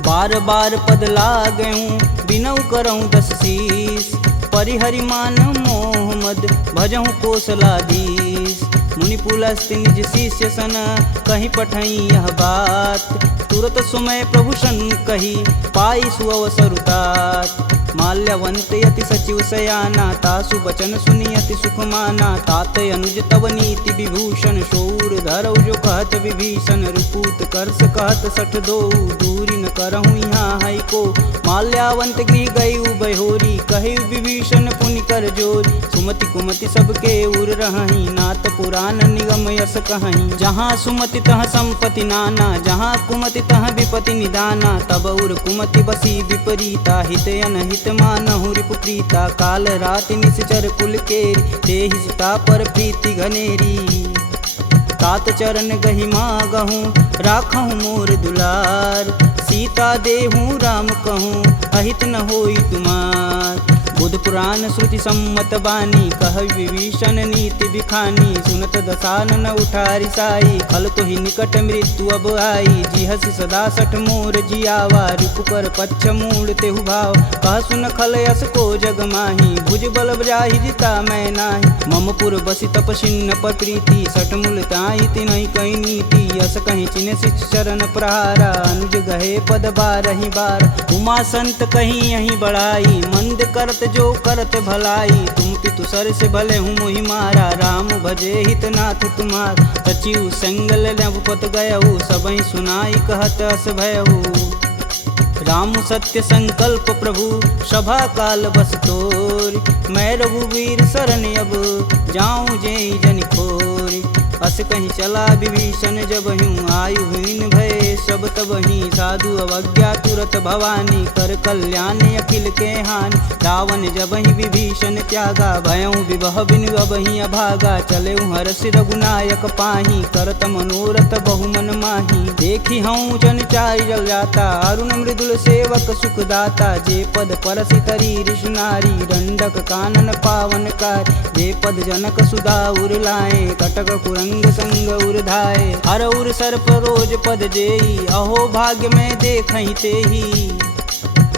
बार बार पद लागऊं बिनऊ करऊं 10 शीस परिहरि मान मोह मद भजहु कौशलाधीश मुनि पुलस्त्य निज शिष्य सन कहीं पठई यह बात तुरत सुमय प्रभु सन कही पाई सुअवसरुतात माल्यवंत यति सचिव सयाना तासु बचन सुनी अति सुख माना तात अनुज तव नीति विभूषण शौर धरऊ जो कहत विभीषण रुपूत करस कहत सठ दो दूरी न करहूँ यहाँ है को माल्यावंत गृह गई बहोरी कहे विभीषण पुनि कर जोर सुमति कुमति सबके उर रही नाथ पुराण निगम यस कहीं जहाँ सुमति तह संपत्ति नाना जहाँ कुमति तह विपति निदाना तब उर कुमति बसी विपरीता हित अनहित मानहु रिपु प्रीता काल राति निश्चर कुल केरी तेहि सीता पर प्रीति घनेरी तात चरण गहि मागहूँ राखहूँ मोर दुलार सीता देहूँ राम कहूँ अहित न होई तुमार बुध पुराण श्रुति सम्मत बानी, कह विभीषण नीति बिखानी। सुनत दसानन उठारी साई, खल तो ही निकट मृत्यु अब आई। जी हसी सदा सठ मोर जियावा, रिपु कर पच्छ मूड तेहु भाव। कह सुन खल यस को जग माही, भुज बल जाहि जिता मैं नाही। मम पुर बसी तपसिन्न पर प्रीति, सठ मूल ताहि तिनहि कही नीति। यस कहीं चिन्ह शिष्य चरण प्रहारा, अनुज गहे पद बारहि बार। उमा संत कहीं यहीं बढ़ाई, मंद करत जो करत भलाई। तुम पितु सर से भले हूँ मोहि मारा, राम भजे हितनाथ तुम्हार। सचिव संगल नवपत गयहु, सबहि सुनाई कहत अस भयहु। राम सत्य संकल्प प्रभु, सभा काल बस तोरि। मैं रघुवीर शरण अब, जाऊं जेहि जन खोरि। अस कहीं चला विभीषण जब हूँ, आयु हीन भय सब तबहि। साधु अवज्ञा तुरत भवानी, कर कल्याण अखिल के हानि। रावण जब ही विभीषण त्यागा, भयउ विभह बिनु अबहि अभागा। चले हर्षि रघुनायक पाही, करत मनोरथ बहुमन माही। देखी हूँ जन चारि जल जाता, अरुण मृदुल सेवक सुखदाता। जे पद परसि तरी ऋषुनारी, दंडक कानन पावन कार। जे पद जनक सुधा उर लाए, कटक कुरंग संग उर्धाए। हर उर सर्प रोज पद जेई, अहो भाग्य में देखहि तेहि।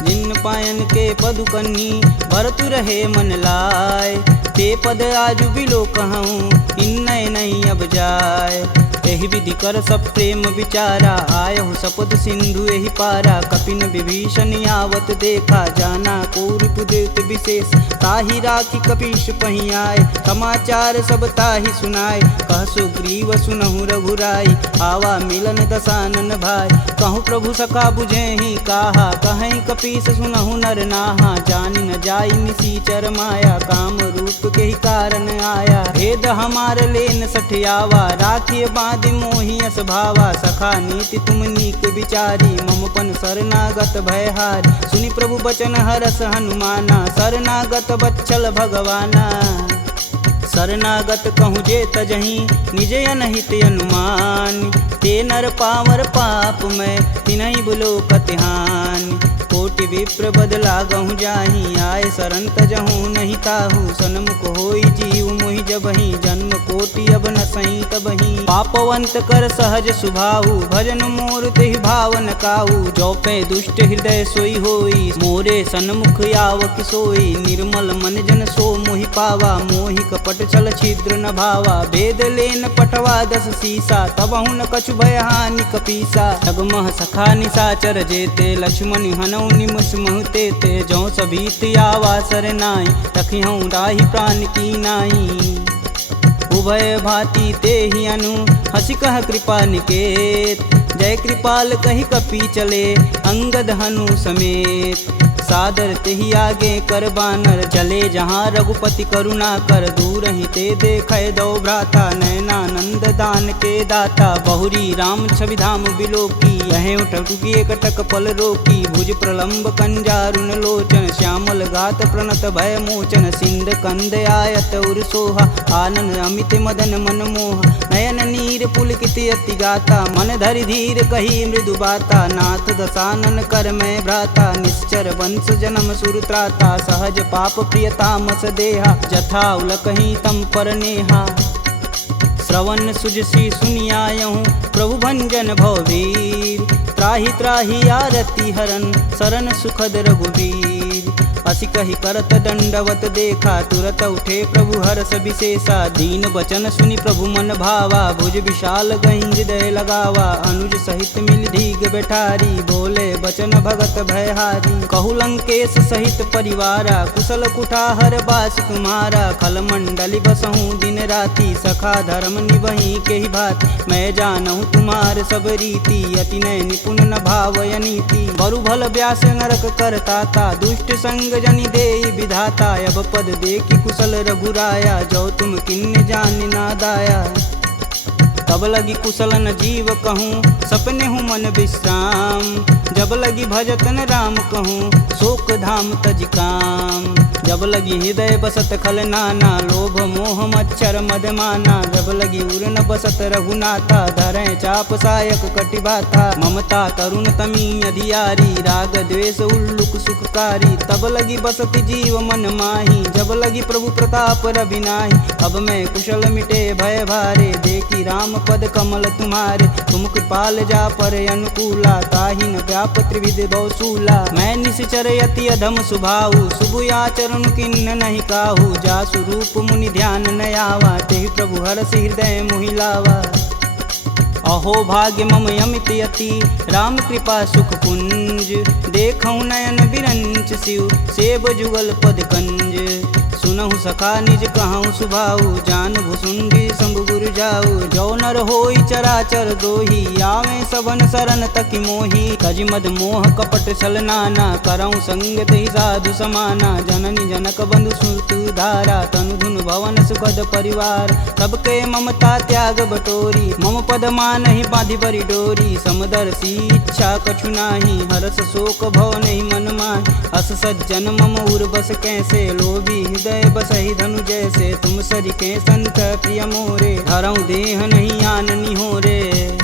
जिन पायन के पदु कन्ही, भरतु रहे मन लाय। ते पद आजु बिलो कहूँ, इन्नय नहीं अब जाय। एहि विधि कर सब प्रेम विचारा, आयहु सपद सिंधु एहि पारा। कपिन विभीषण आवत देखा, जाना कौरपुदेत विशेष। ताहि राखी कपीश पहि आए, समाचार सब ताहि सुनाए। कह सुग्रीव सुनहु रघुराई, आवा मिलन दसानन भाई। कहूँ प्रभु सखा बुझेहि काहा, कहीं कपीस सुनहु नर नाहा। जानि न जाई निसीचर माया, काम रूप के ही कारण आया। भेद हमार लेन सठियावा, राखिय बांधि मोहि अस भावा। सखा नीति तुम नीक विचारी, मम पन शरणागत भयहारी। सुनि प्रभु बचन हरस हनुमाना, शरणागत बच्चल भगवाना। शरणागत कहूँ जे तजहि, निज अनहित अनुमान। ते नर पावर पाप में, तिनहि बुलोकत हानि। कोटि विप्र बदला गहूँ जाहि, आए शरण तजहूँ नहीं ताहू। सन्मुख होई जीव मोहि जबहि, जन्म कोटि अब न सही तबहि। पापवंत कर सहज सुभाऊ, भजन मोर तेहि भावन काऊ। जो पे दुष्ट हृदय सोई होई, मोरे सन्मुख आव किसोई। निर्मल मन जन सो मोहि पावा, मोहि कपट छल छिद्र न भावा। भेद लेन पटवा दस सीसा, तबहु न कछु भय हानि कपीसा। जगमह सखा निसाचर जेते, लक्ष्मण हनौ निमस महते ते। जौ सभीत आवा सरनाई, रखिहूँ राहि प्राण की नाई। उभय भांति ते ही अनु, हसी कह कृपा निकेत। जय कृपाल कही कपी चले, अंगद हनु समेत। सादर तेहि आगे कर बानर, चले जहाँ रघुपति करुणा कर। दूर ही ते देखै दो भ्राता, नयनानंद दान के दाता। बहुरी राम छवि धाम बिलोकी, यहीं उठुकी एकटक पल रोकी। भुज प्रलंब कंजारुन लोचन, श्यामल गात प्रणत भय मोचन। सिंध कंद आयत उर सोहा, आनन अमित मदन मन मोह। नयन नीर पुलकित अति गाता, मन धरि धीर कही मृदु बाता। नाथ दसानन कर मैं भ्राता, निश्चर वंश जन्म सुरत्राता। सहज पाप प्रियतामस देहा, जथा उलकहि तम पर नेहा। श्रवण सुजसी सुनियायहूँ, प्रभु भंजन भववीर। त्राहि त्राहि आरती हरन, शरण सुखद रघुवीर। असी कही करत दंडवत देखा, तुरत उठे प्रभु हर्ष विशेषा। दीन वचन सुनि प्रभु मन भावा, भुज विशाल गहि हृदय लगावा। अनुज सहित मिल धीग बैठारी, बोले बचन भगत भयहारी। कहु लंकेश सहित परिवारा, कुशल कुठाहर बास तुम्हारा। खल मंडली बसहूँ दिन राति, सखा धर्म निबहि के ही भात। मैं जानहूँ तुम्हार सब रीति, अति नय निपुण न भावय नीति। बरु भल व्यास नरक करताता, दुष्ट संग जनि देई विधाता। अब पद देखी कुशल रघुराया, जो तुम किन्ने जान ना दाया। तब लगी कुशल न जीव कहूँ, सपने हूँ मन विश्राम। जब लगी भजतन राम कहूँ, शोक धाम तज काम। जब लगी हृदय बसत खल नाना, लोभ मोह मच्छर मदमाना। जब लगी उर न बसत रघुनाथा, धरे चाप सायक कटिबाथा। ममता तरुण तमी अधियारी, राग द्वेष उल्लुक सुखकारी। तब लगी बसत जीव मन माही, जब लगी प्रभु प्रताप रविनाही। अब मैं कुशल मिटे भय भारे, देखी राम पद कमल तुम्हारे। तुम कृपाल जा पर अनुकूला, ताहि न व्याप त्रिविध बहुसूला। मैं निश्चर यति अधम सुभाऊ, शुभ आचरण किन्न नहीं काहू। जासु रूप मुनि ध्यान न आवा, तेहि प्रभु हरषि हृदय मोहि लावा। अहो भाग्य मम यमित यति, राम कृपा सुख कुंज। देखऊँ नयन बिरंच शिव, सेब जुगल पद कंज। सुनहु सखा निज कहूँ सुभाऊ, जान भुसुंडी शंभु गुरु जाऊ। जो नर होई चराचर द्रोही, आवे सबन शरण तकी मोही। तज मद मोह कपट छल नाना, करऊँ संग तेहि साधु समाना। जननी जनक बंधु सुत धारा, तनु धुन भवन सुखद परिवार। सबके ममता त्याग बटोरी, मम पद मानहि बांधि बरी डोरी। समदर्शी इच्छा कछु नाही, हरस शोक भव नहीं मन माहि। अस सज्जन मम उर बस कैसे, लोभी हृदय बसहि धनु जैसे। तुम सरिके संत प्रिय मोरे, धरऊँ देह नहीं आननी हो रे।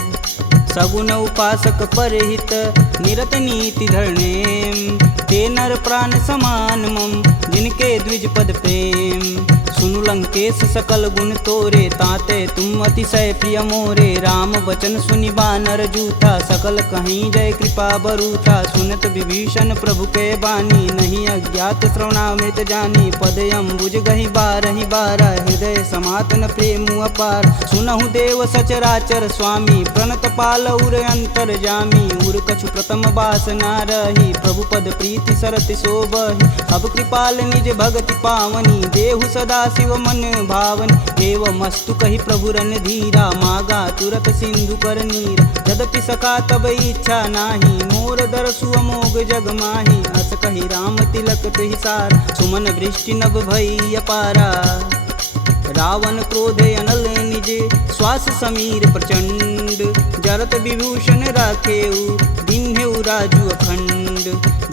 सगुन उपासक परहित, निरत नीति धरणेम। ते नर प्राण समान मम, जिनके द्विज पद प्रेम। सुनु लंकेश सकल गुण तोरे, ताते तुम अतिशय प्रिय मोरे। राम बचन सुनि बानर जूथा, सकल कहीं जय कृपा बरूथा। सुनत विभीषण प्रभु के बानी, नहीं अज्ञात श्रवणामृत जानी। पद अम्बुज गहि बारहि बारा, हृदय समातन प्रेम अपार। सुनहु देव सचराचर स्वामी, प्रणत पाल उर अंतर जामी। उर कछु प्रथम बास ना रही, प्रभु पद प्रीति सरति शोभहि। अब कृपाल निज भगति पावनी, देहु सदा शिव मन भावनी। एवमस्तु कहि प्रभु रन धीरा, मागा तुरत सिंधु कर नीर। यद्यपि सखा तब इच्छा नाही, मोर दरसु अमोघ जग माही। अस कहि राम तिलक तुहि सार, सुमन वृष्टि नभ भई अपारा। रावण क्रोधे अनल निज, श्वास समीर प्रचंड। जरत विभूषण राखेऊ, दिन्हेऊ राजु अखंड।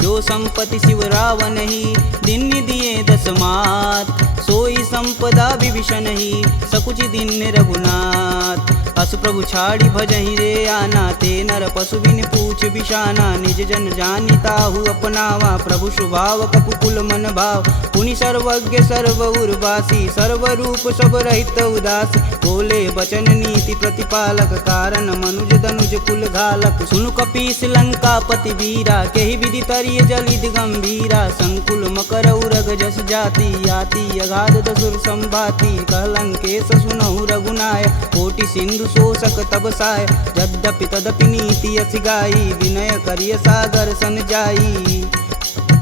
जो संपत्ति शिव रावण ही, दिन दिए दस मात। सोई संपदा विभीषण ही, सकुच दिन रघुनाथ। अस प्रभु छाड़ी भजहि रे आना, ते नर पशु बिन पूछ बिशाना। निज जन जानि ताहु अपनावा, प्रभु स्वभाव कपुकुल मन भाव। पुनि सर्वज्ञ सर्व उर्वासी, सर्वरूप सब रहित उदासी। बोले बचन नीति प्रतिपालक, कारण मनुज धनुज कुल घालक। सुनु कपीस लंकापति वीरा, केहि विधि तरिय जलिद गंभीरा। संकुल मकर उरग जस जाति, याति अगाध दसुर संभाति। कहलंकेश सुनहु रघुनाय, कोटि सिंधु शोषक तब साय। यद्यपि तदपि नीति यस गाई, विनय करिय सागर सन जाई।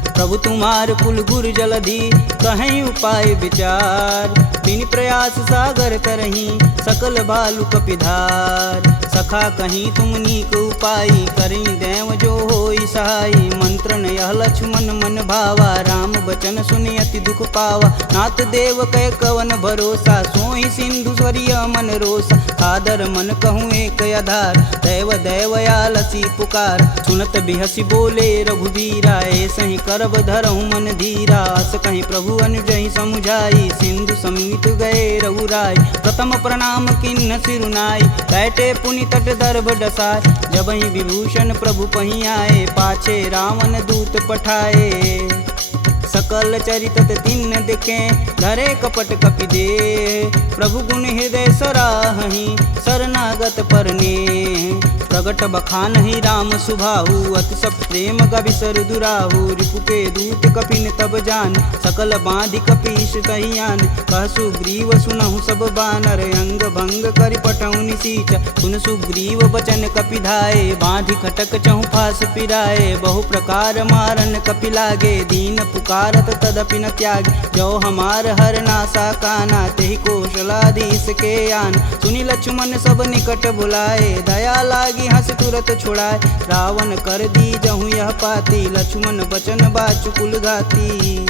प्रभु तुम्हार कुल गुर जलधि, कहीं उपाय विचार। बिन प्रयास सागर तरही, सकल भालु कपिधार। सखा कहीं तुम नीक उपाय, करी देव जो होई सहाई। मंत्रन यह लक्ष्मण मन भावा, राम बचन सुनि अति दुख पावा। नाथ देव कह कवन भरोसा, सोहि सिंधु स्वरिय मन रोसा। आदर मन कहूँ एक आधार, दैव दैवयालसी पुकार। सुनत बिहसी बोले रघुबीरा, ऐसहि करब धरहु मन धीरा। अस कहीं प्रभु अनुजहि समुझाई, सिंधु समीत गए रघुराय। प्रथम प्रणाम किन्न सिरुनाई, बैठे पुनि तट दर्भ डसाय। जबहि विभूषण प्रभु पहीं आए, पाछे रावण दूत पठाए। सकल चरित तिन्न दिखे, धरे कपट कपि दे। प्रभु गुण हृदय सराहि, शरणागत परने। प्रगट बखानहि राम सुभाहु, अति सब प्रेम गविसर दुराहु। रिपु के दूत कपिन तब जान, सकल बांधि कपीश तहियान। कह सुग्रीव सुनहु सब बानर, अंग भंग करि पठौं निसीच। सुन सुग्रीव बचन कपि धाये, बांधि खटक चहु फास पिराए। बहु प्रकार मारन कपि लागे, दीन पुकारत तदपि न त्याग। जो हमार हर नासा काना, तेहि कौशलाधीश के आन। सुनि लक्ष्मण सब निकट बुलाए, दया लागी हंस तुरत छुड़ाए। रावण कर दी जहूँ यह पाती, लक्ष्मण बचन बाचु कुल घाती।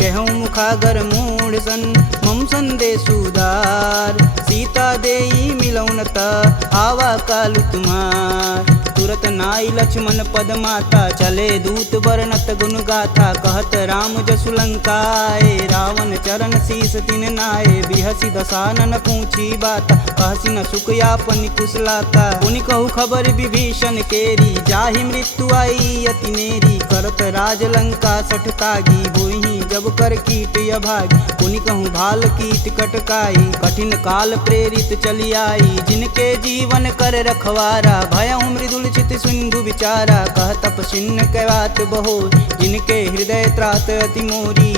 कहूँ मुखागर मूढ़ सन, मम संदेश उदार। सीता देई मिलौन त, आवा कालु तुम्हार। तुरत नाई लक्ष्मण पद माता, चले दूत बरनत गुण गाथा, कहत राम जसु लंकाए, रावण चरण शीस तिन नाये, बिहसी दसानन पूछी बाता, कहसी न सुख यापन कुशलाता, पुनि कहु खबर विभीषण केरी, जाहि मृत्यु आई अति नेरी, करत राज लंका सठ तागी, भूहि जब कर कीट अभागी, पुनि कहूँ भाल कीट कटकाई, कठिन काल प्रेरित चली आई, जिनके जीवन कर रखवारा, भयउ मृदुल चित सिंधु विचारा, कह तपसिन्न कै बात बहो, जिनके हृदय त्रात अति मोरी,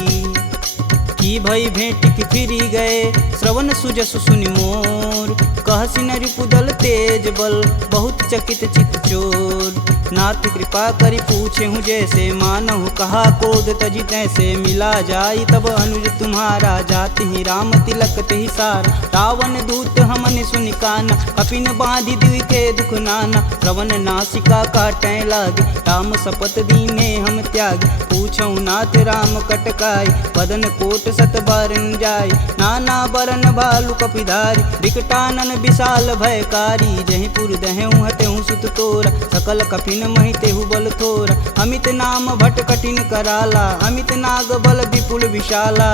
की भई भेंट की फिरी गए, श्रवण सुजसु सुनि मोर, कहसी न रिपुदल तेज बल, बहुत चकित चित चोर, नाथ कृपा करि पूछे हूँ जैसे, मानहु कहा कोद तजि तैसे, मिला जाई तब अनुज तुम्हारा, जाति ही राम तिलक तेहि सारा, रावण दूत हमन सुनि काना, कपिन बांधि दिवि के दुख नाना, श्रवण नासिका काटै लागे, राम शपथ दीने हम त्याग, पूछऊ नाथ राम कटकाई, बदन कोट सत बारन जाय, नाना बरन भालु कपिधारी, विकटानन विशाल भयकारी, जहि पुर दहु हतेहु सुत तोरा, सकल कपिन महितेहु बल थोरा, अमित नाम भट कठिन कराला, अमित नाग बल विपुल विशाला,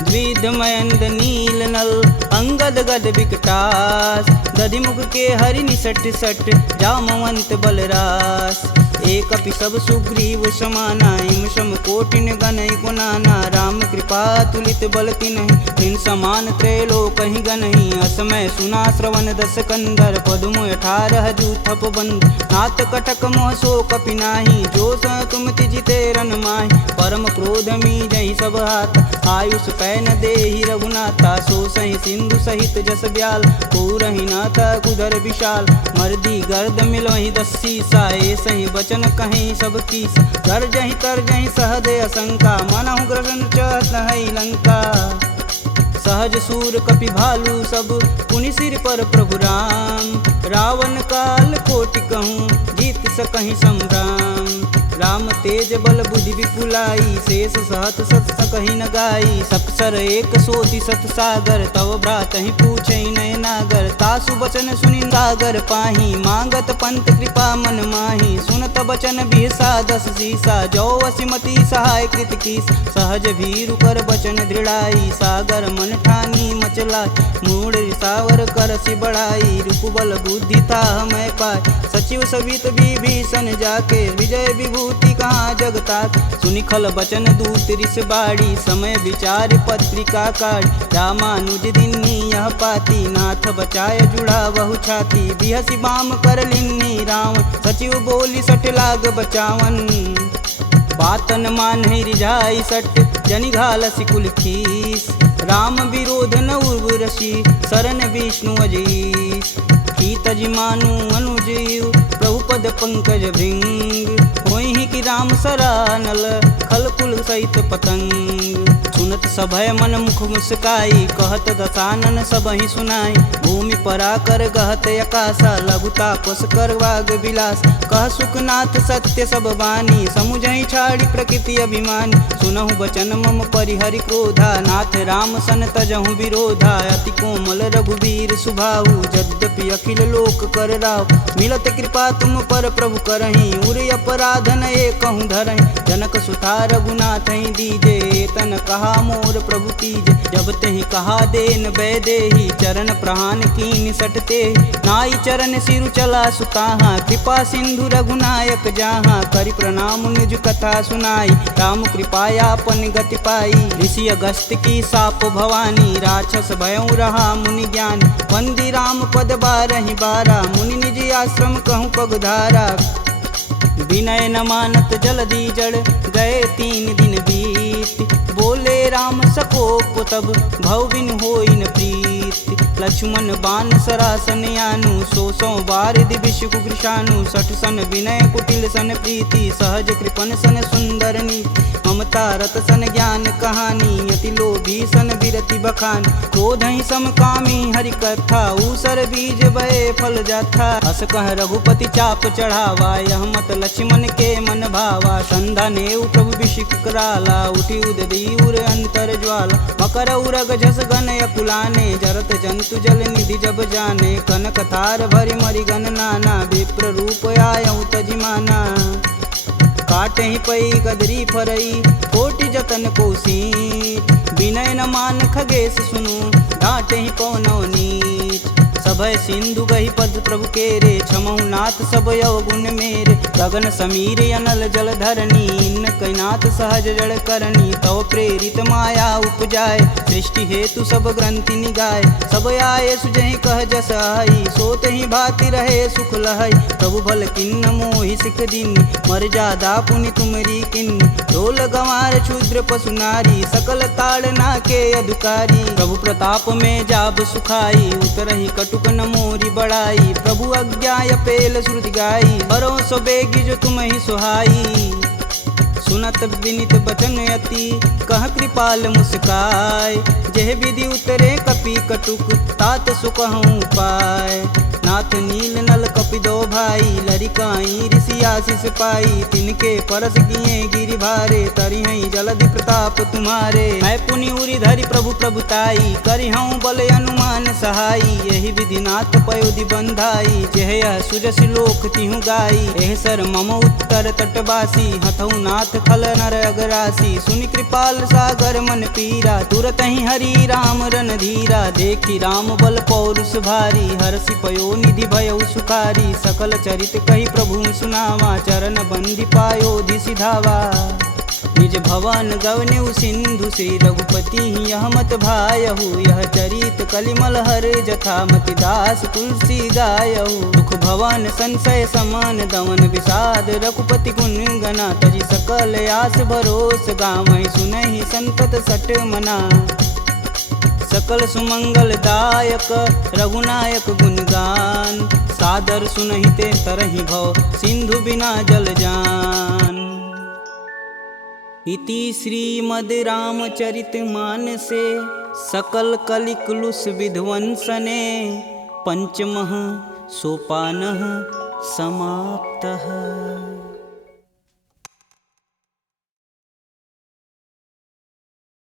द्विध मयंद नील नल, अंगद गद विकटास, दधिमुख के हरि निसट सट, जामवंत बलरास, एक अपि सब सुग्रीव समाना, इम सम कोटिन गनई गुनाना, राम कृपा तुलित बल तिन्हि, तिन समान त्रैलोक कहीं गनहि, असमय सुना श्रवण दस कंदर, पदुम 18 जूथप बंद, नाथ कटक मोह सो कपि नाही, जो स तुम तिजिते रन माहि, परम क्रोध मी जहि सब हाथ, आयुष पैन देहि रघुनाथा, सो सहि सिंधु सहित जस ब्याल, पूरहि नाथा कुधर विशाल, मर्दी गर्द मिलोहि 10 सीसा, सही बचन कहीं सब कीस, गर्जहि तरजहि सहदे असंका, मनहु ग्रसन चहत है लंका, सहज सूर कपि भालू सब, पुनि सिर पर प्रभु राम, रावण काल कोटि कहूँ, जीत सकहि संग्राम, राम तेज बल बुद्धि विपुलाई, शेष सहत सत सकहि न गाई, सकसर एक सोति सत सागर, तव भ्रात ही पूछै नय नागर, तासु बचन सुनि सागर पाही, मांगत पंत कृपा मन माही, सुनत बचन बिहसा 10 सीसा, जो वसिमती सहाय कृत कीस, सहज भीरु कर बचन दृढ़ाई, सागर मन ठानी मचला, मूढ़ सावर करसि बढ़ाई, रूप बल बुद्धि था मैं पाय, सचिव सवित विभीषण जाके, विजय विभूति कहाँ जगता, सुनि खल बचन दूत रिस बाड़ी, समय विचार पत्रिका काढ़, रामानुज दिन्नी यह पाती, नाथ बचाय जुड़ा बहु छाती, बिहसी बाम कर लिन्नी रावण, सचिव बोली सठ लाग बचावन, बातन मान रिझाई सट, जनि घालसि कुल खीस, राम विरोध न उर्वरसी, शरण विष्णु अजीस, की तज मानु अनुजीव, प्रभु पद पंकज भृंग, होहि कि राम सरानल, खल कुल सहित पतंग, सुनत सभय मन मुख मुस्काई, कहत दसानन सबहि सुनाई, भूमि परा कर गहत आकाशा, लघु तापस कर वाग विलास, कह सुखनाथ सत्य सब बानी, समुझहि छाड़ी प्रकृति अभिमानी, सुनहु बचन मम परिहरि क्रोधा, नाथ राम सन तजहु विरोधा, अति कोमल रघुवीर सुभाहु, यद्यपि अखिल लोक कर राव, मिलत कृपा तुम पर प्रभु करहि, उर अपराधन एकहु धरहि, जनक सुता रघुनाथ दीजे, तन कहा मोर प्रभु तीज, जब तेहि कहा देन बैदेही, चरण प्रहान कीन सटते, नाई चरण सिरु चला सुताहा, कृपा सिंधु रघुनायक जहाँ, करि प्रणाम निज कथा सुनाई, राम कृपायापन गति पाई, ऋषि अगस्त की साप भवानी, राक्षस भयउ रहा मुनि ज्ञान, वंदी राम पद 12 मुनि निज आश्रम कहूँ पगधारा, विनय न मानत जलधि जड़, गए 3 दिन बीत, बोले राम सकोप तब, भव बिन होई न प्रीत, लक्ष्मण बाण सरासन यानु, 100 बार दिविश कुकृशानु, 60 सन विनय कुटिल सन प्रीति, सहज कृपन सन सुंदर नीति, ममता रत सन ज्ञान कहानी, अति लोभी सन बिरति बखान। क्रोध ही समकामी हरि कथा, ऊसर बीज बये फल जाथा। अस कह रघुपति चाप चढ़ावा, यह मत लक्ष्मण के मन भावा। संधा नेउ प्रभु विषिक कराला, उठी उदरी उर अंतर ज्वाला। मकर उरग जस गन अकुलाने, जरत जंतु जल निधि जब जाने। कनक थार भरि मरि गन नाना, विप्र रूप आयउ तजिमाना। काटे ही पई गदरी फरई, कोटि जतन कोसीट। विनय न मान खगेश सुनु, डांटे ही पौनौ नीच। सभय सिंधु गही पद प्रभु केरे, छमहु नाथ सब यवगुण मेरे। गगन समीर अनल जल धरनी, इन कैनाथ सहज जड़ करनी। तव प्रेरित माया उपजाय, सृष्टि हेतु सब ग्रंथि निगाय। सब आये सुजहि कह जस आई, सोत ही भाति रहे सुख लहई। प्रभु भल किन्न मोहि सिख दीनी, मर्यादा पुनि तुमरी किन्नी। ढोल गंवार क्षुद्र पशु नारी, सकल ताड़ना के अधिकारी। प्रभु प्रताप में जाब सुखाई, उतरहि कटुक न मोरी बड़ाई। प्रभु आज्ञा पेल श्रुति गाई, बरो सो बेगी जो तुम ही सुहाई। सुनत विनित बचन अति, कह कृपाल मुस्काय। जेह विधि उतरे कपि कटुक, तात सुकहूँ पाय। नाथ नील नल कपि दो भाई, लरिकाई ऋषि आशीष पाई। तिनके परस किए गिरि भारे, तरिहै जलधि प्रताप तुम्हारे। मैं पुनि उरि धरि प्रभु प्रभुताई, करिहऊँ बल अनुमान सहाई। यही विधि नाथ पयोधि बंधाई, जेह यह सुजस लोक तिहु गाई। एह सर मम उत्तर तटवासी, हथऊ नाथ खल नर अगरासी। सुनि कृपाल सागर मन पीरा, तुरत ही हरि राम रन धीरा। देखी राम बल पौरुष भारी, हरषि पयो निधि भयउ सुखारी। सकल चरित कही प्रभु सुनावा, चरण बंधि पायोधि सिधावा। निज भवन गवनेउ सिंधु से, रघुपति यह मत भायहु। यह चरित कलिमल हर जथा, मति दास तुलसी गायहु। दुख भवन संशय समान, दमन विषाद रघुपति गुण गना। तजि सकल आस भरोस, गावहि सुनहि संतत सट मना। सकल सुमंगल दायक रघुनायक गुणगान, सादर सुनहि ते तरहि भव, सिंधु बिना जल जान। इति श्रीमद् रामचरित मानसे, सकल कलिकुलुष विध्वंसने। पंचमः सोपानः समाप्तः।